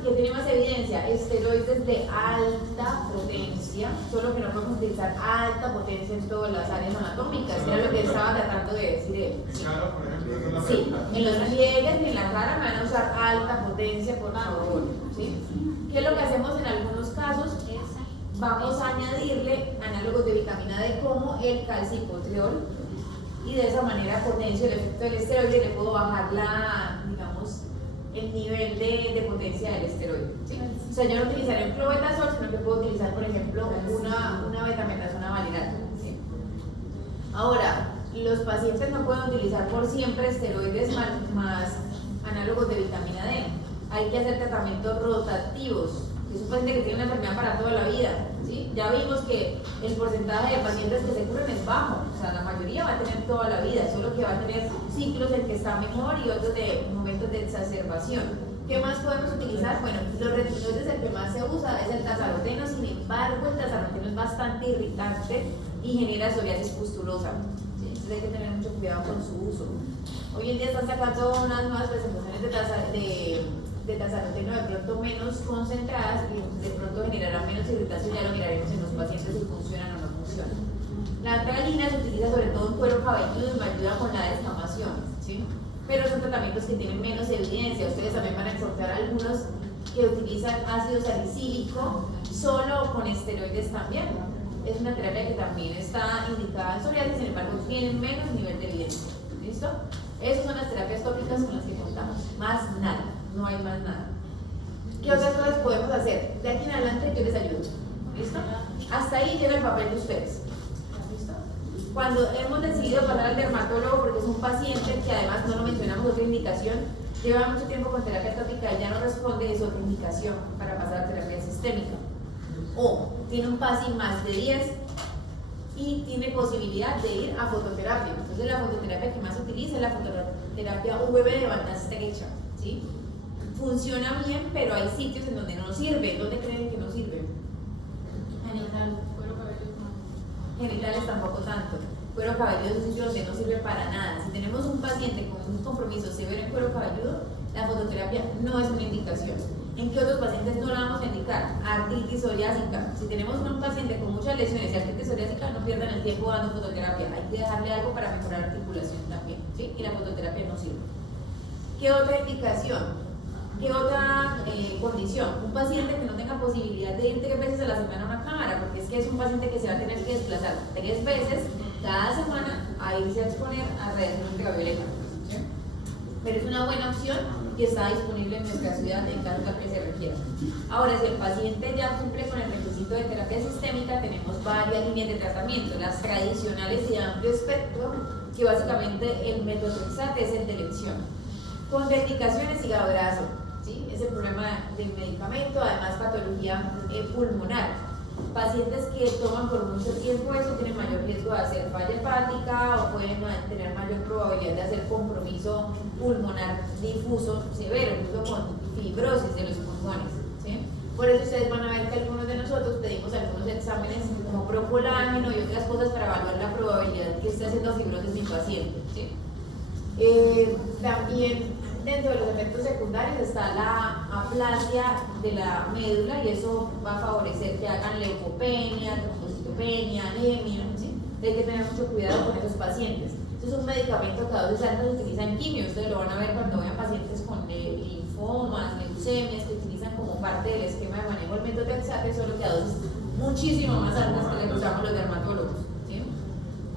que tiene más evidencia, esteroides de alta potencia, solo que no podemos utilizar alta potencia en todas las áreas anatómicas, que era lo que estaba tratando de decir él. ¿Sí? Claro, por ejemplo, eso es la Sí, pregunta. en los pliegues ni en la cara me van a usar alta potencia, por favor. ¿Sí? ¿Qué es lo que hacemos en algunos casos? Vamos a añadirle análogos de vitamina D como el calcipotriol, y de esa manera potencio el efecto del esteroide y le puedo bajar el nivel de potencia del esteroide. ¿Sí? O sea, yo no utilizaré un clobetasol, sino que puedo utilizar, por ejemplo, una betametasona valirata. ¿Sí? Ahora, los pacientes no pueden utilizar por siempre esteroides más análogos de vitamina D. Hay que hacer tratamientos rotativos. Es un paciente que tiene una enfermedad para toda la vida. ¿Sí? Ya vimos que el porcentaje de pacientes que se curan es bajo, o sea, la mayoría va a tener toda la vida, solo que va a tener ciclos en que está mejor y otros de momentos de exacerbación. ¿Qué más podemos utilizar? Bueno, los retinoides, el que más se usa es el tazaroteno. Sin embargo, el tazaroteno es bastante irritante y genera psoriasis pustulosa. ¿Sí? Entonces hay que tener mucho cuidado con su uso. Hoy en día están sacando unas nuevas presentaciones de tazaroteno de pronto menos concentradas y de pronto generarán menos irritación. Ya lo miraremos en los pacientes si funcionan o no funcionan. La antralina se utiliza sobre todo en cuero cabelludo y me ayuda con la descamación, ¿sí? Pero son tratamientos que tienen menos evidencia. Ustedes también van a encontrar algunos que utilizan ácido salicílico solo o con esteroides también. Es una terapia que también está indicada en psoriasis, sin embargo tienen menos nivel de evidencia. ¿Listo? Esas son las terapias tópicas con las que contamos. Más nada, no hay más nada. ¿Qué otras cosas podemos hacer? De aquí en adelante yo les ayudo. ¿Listo? Hasta ahí llega el papel de ustedes. Cuando hemos decidido pasar al dermatólogo, porque es un paciente que además no lo mencionamos, otra indicación, lleva mucho tiempo con terapia tópica y ya no responde, es otra indicación para pasar a terapia sistémica. O tiene un PASI más de 10 y tiene posibilidad de ir a fototerapia. Entonces la fototerapia que más se utiliza es la fototerapia UV de banda estrecha, ¿sí? Funciona bien, pero hay sitios en donde no sirve. ¿Dónde creen que no sirve? Genital. Genitales tampoco tanto. Cuero cabelludo es un sitio donde no sirve para nada. Si tenemos un paciente con un compromiso severo en cuero cabelludo, la fototerapia no es una indicación. ¿En qué otros pacientes no la vamos a indicar? Artritis psoriásica. Si tenemos un paciente con muchas lesiones y artritis psoriásica, no pierdan el tiempo dando fototerapia. Hay que dejarle algo para mejorar articulación también, ¿sí? Y la fototerapia no sirve. ¿Qué otra indicación? ¿Qué otra condición? Un paciente que no tenga posibilidad de ir 3 veces a la semana a una cámara, porque es que es un paciente que se va a tener que desplazar 3 veces cada semana a irse a exponer a radiación ultravioleta. ¿Sí? Pero es una buena opción y está disponible en nuestra ciudad en caso de que se requiera. Ahora, si el paciente ya cumple con el requisito de terapia sistémica, tenemos varias líneas de tratamiento, las tradicionales y de amplio espectro, que básicamente el metotrexate es el de elección. Contraindicaciones, hígado graso, ¿sí? Es el problema del medicamento, además patología pulmonar. Pacientes que toman por mucho tiempo eso tienen mayor riesgo de hacer falla hepática o pueden tener mayor probabilidad de hacer compromiso pulmonar difuso severo, incluso con fibrosis de los pulmones, ¿sí? Por eso ustedes van a ver que algunos de nosotros pedimos algunos exámenes como procolágeno y otras cosas para evaluar la probabilidad que esté haciendo fibrosis mi paciente, ¿sí? También dentro de los efectos secundarios está la aplasia de la médula y eso va a favorecer que hagan leucopenia, trombocitopenia, anemia, ¿sí? Hay que tener mucho cuidado con esos pacientes. Este es un medicamento que a dosis altas se utiliza en quimio, ustedes lo van a ver cuando vean pacientes con linfomas, leucemias que utilizan como parte del esquema de manejo del metotrexate, solo que a dosis muchísimo más altas que las que usamos los dermatólogos.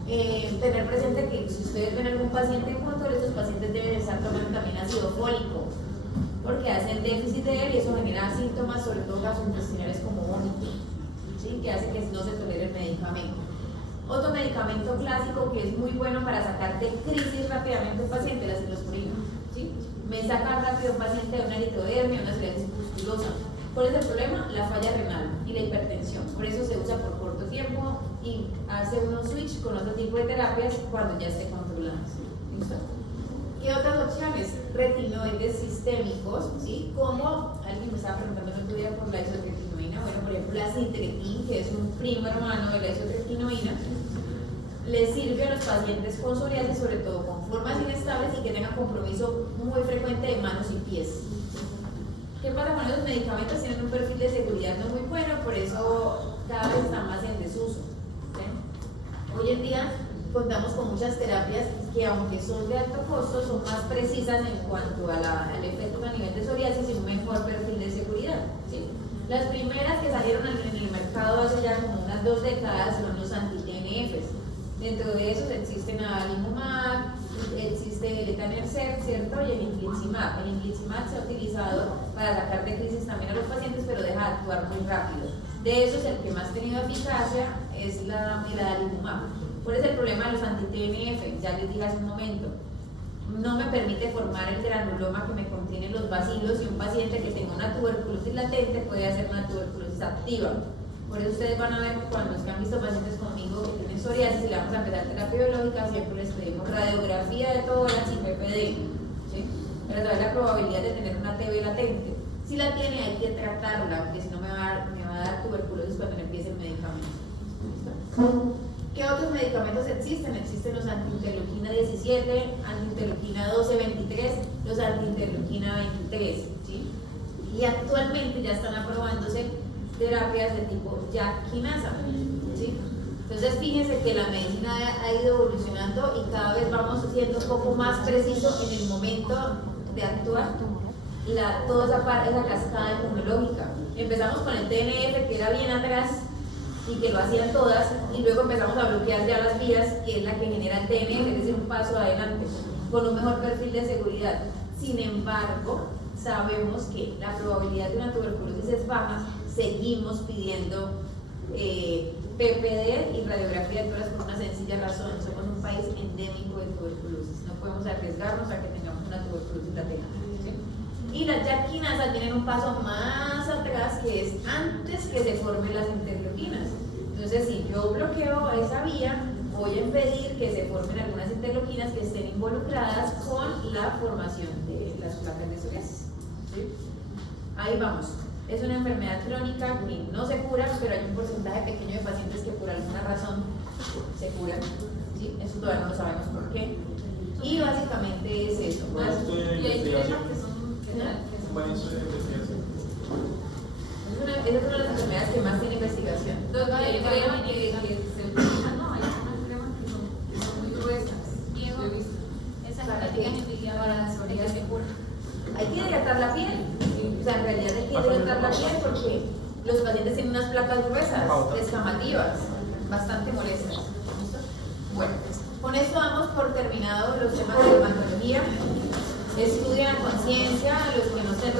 Tener presente que si ustedes ven algún paciente en motor, estos pacientes deben estar tomando también ácido fólico, porque hacen déficit de él y eso genera síntomas, sobre todo gastrointestinales como vómito, ¿sí? Que hace que no se tolere el medicamento. Otro medicamento clásico que es muy bueno para sacar de crisis rápidamente un paciente, la ciclosporina, ¿sí? Me saca rápido un paciente de una eritrodermia, una psoriasis pustulosa. ¿Cuál es el problema? La falla renal y la hipertensión. Por eso se usa por corto tiempo y hace unos switch con otro tipo de terapias cuando ya esté controlado. ¿Listo? ¿Qué otras opciones? Retinoides sistémicos, ¿sí? Como alguien me estaba preguntando el otro día por la isotretinoína. Bueno, por ejemplo, la citretin, que es un primo hermano de la isotretinoína, le sirve a los pacientes con psoriasis, sobre todo con formas inestables y que tengan compromiso muy frecuente de manos y pies. ¿Qué pasa con esos medicamentos? Tienen un perfil de seguridad no muy bueno, por eso cada vez están más en desuso. ¿Sí? Hoy en día contamos con muchas terapias que, aunque son de alto costo, son más precisas en cuanto al efecto a nivel de psoriasis y un mejor perfil de seguridad. ¿Sí? Las primeras que salieron en el mercado hace ya como unas 2 décadas son los anti-TNFs. Dentro de esos existen adalimumab, existe el etanercept, ¿cierto? Y el infliximab. El infliximab se ha utilizado para sacar de crisis también a los pacientes, pero deja de actuar muy rápido. De esos, el que más ha tenido eficacia es el adalimumab. ¿Cuál es el problema de los anti-TNF? Ya les dije hace un momento. No me permite formar el granuloma que me contiene los bacilos y un paciente que tenga una tuberculosis latente puede hacer una tuberculosis activa. Por eso ustedes van a ver cuando los que han visto pacientes conmigo que tienen psoriasis y le vamos a empezar terapia biológica, siempre les pedimos radiografía de toras y PPD, ¿sí? Para saber la probabilidad de tener una TB latente. Si la tiene hay que tratarla, porque si no me va a dar tuberculosis cuando le empiece el medicamento. ¿Listo? ¿Qué otros medicamentos existen? Existen los antiinterleuquina 17, antiinterleuquina 12, 23, los antiinterleuquina 23, ¿sí? Y actualmente ya están aprobándose terapias de tipo JAK quinasa, ¿sí? Entonces fíjense que la medicina ha ido evolucionando y cada vez vamos siendo un poco más precisos en el momento de actuar toda esa cascada inmunológica. Empezamos con el TNF, que era bien atrás y que lo hacían todas, y luego empezamos a bloquear ya las vías, que es la que genera el TNF, es decir, un paso adelante, con un mejor perfil de seguridad. Sin embargo, sabemos que la probabilidad de una tuberculosis es baja, seguimos pidiendo PPD y radiografía de toras por una sencilla razón: somos un país endémico de tuberculosis, no podemos arriesgarnos a que tengamos una tuberculosis latente, ¿sí? Y las JAK quinasas tienen un paso más atrás, que es antes que se formen las interleuquinas. Entonces, si yo bloqueo esa vía, voy a impedir que se formen algunas interleuquinas que estén involucradas con la formación de las placas de psoriasis, ¿sí? Ahí vamos. Es una enfermedad crónica que no se cura, pero hay un porcentaje pequeño de pacientes que por alguna razón se curan, ¿sí? Eso todavía no lo sabemos por qué. Y básicamente es eso. Buen estudio de investigación. Buen estudio de investigación. Esa es una de las enfermedades que más tiene investigación. Hay cremas que se utilizan, no, hay unas cremas que son muy gruesas. Yo he visto. Esas ¿Para que qué? envidiadas Para para la las psoriasis. seguras. Hay que hidratar la piel. O sea, en realidad hay que hidratar la piel porque los pacientes tienen unas placas gruesas, descamativas, bastante molestas. ¿Listo? Bueno, con esto damos por terminado los temas de dermatología. Estudien a conciencia, los que no estén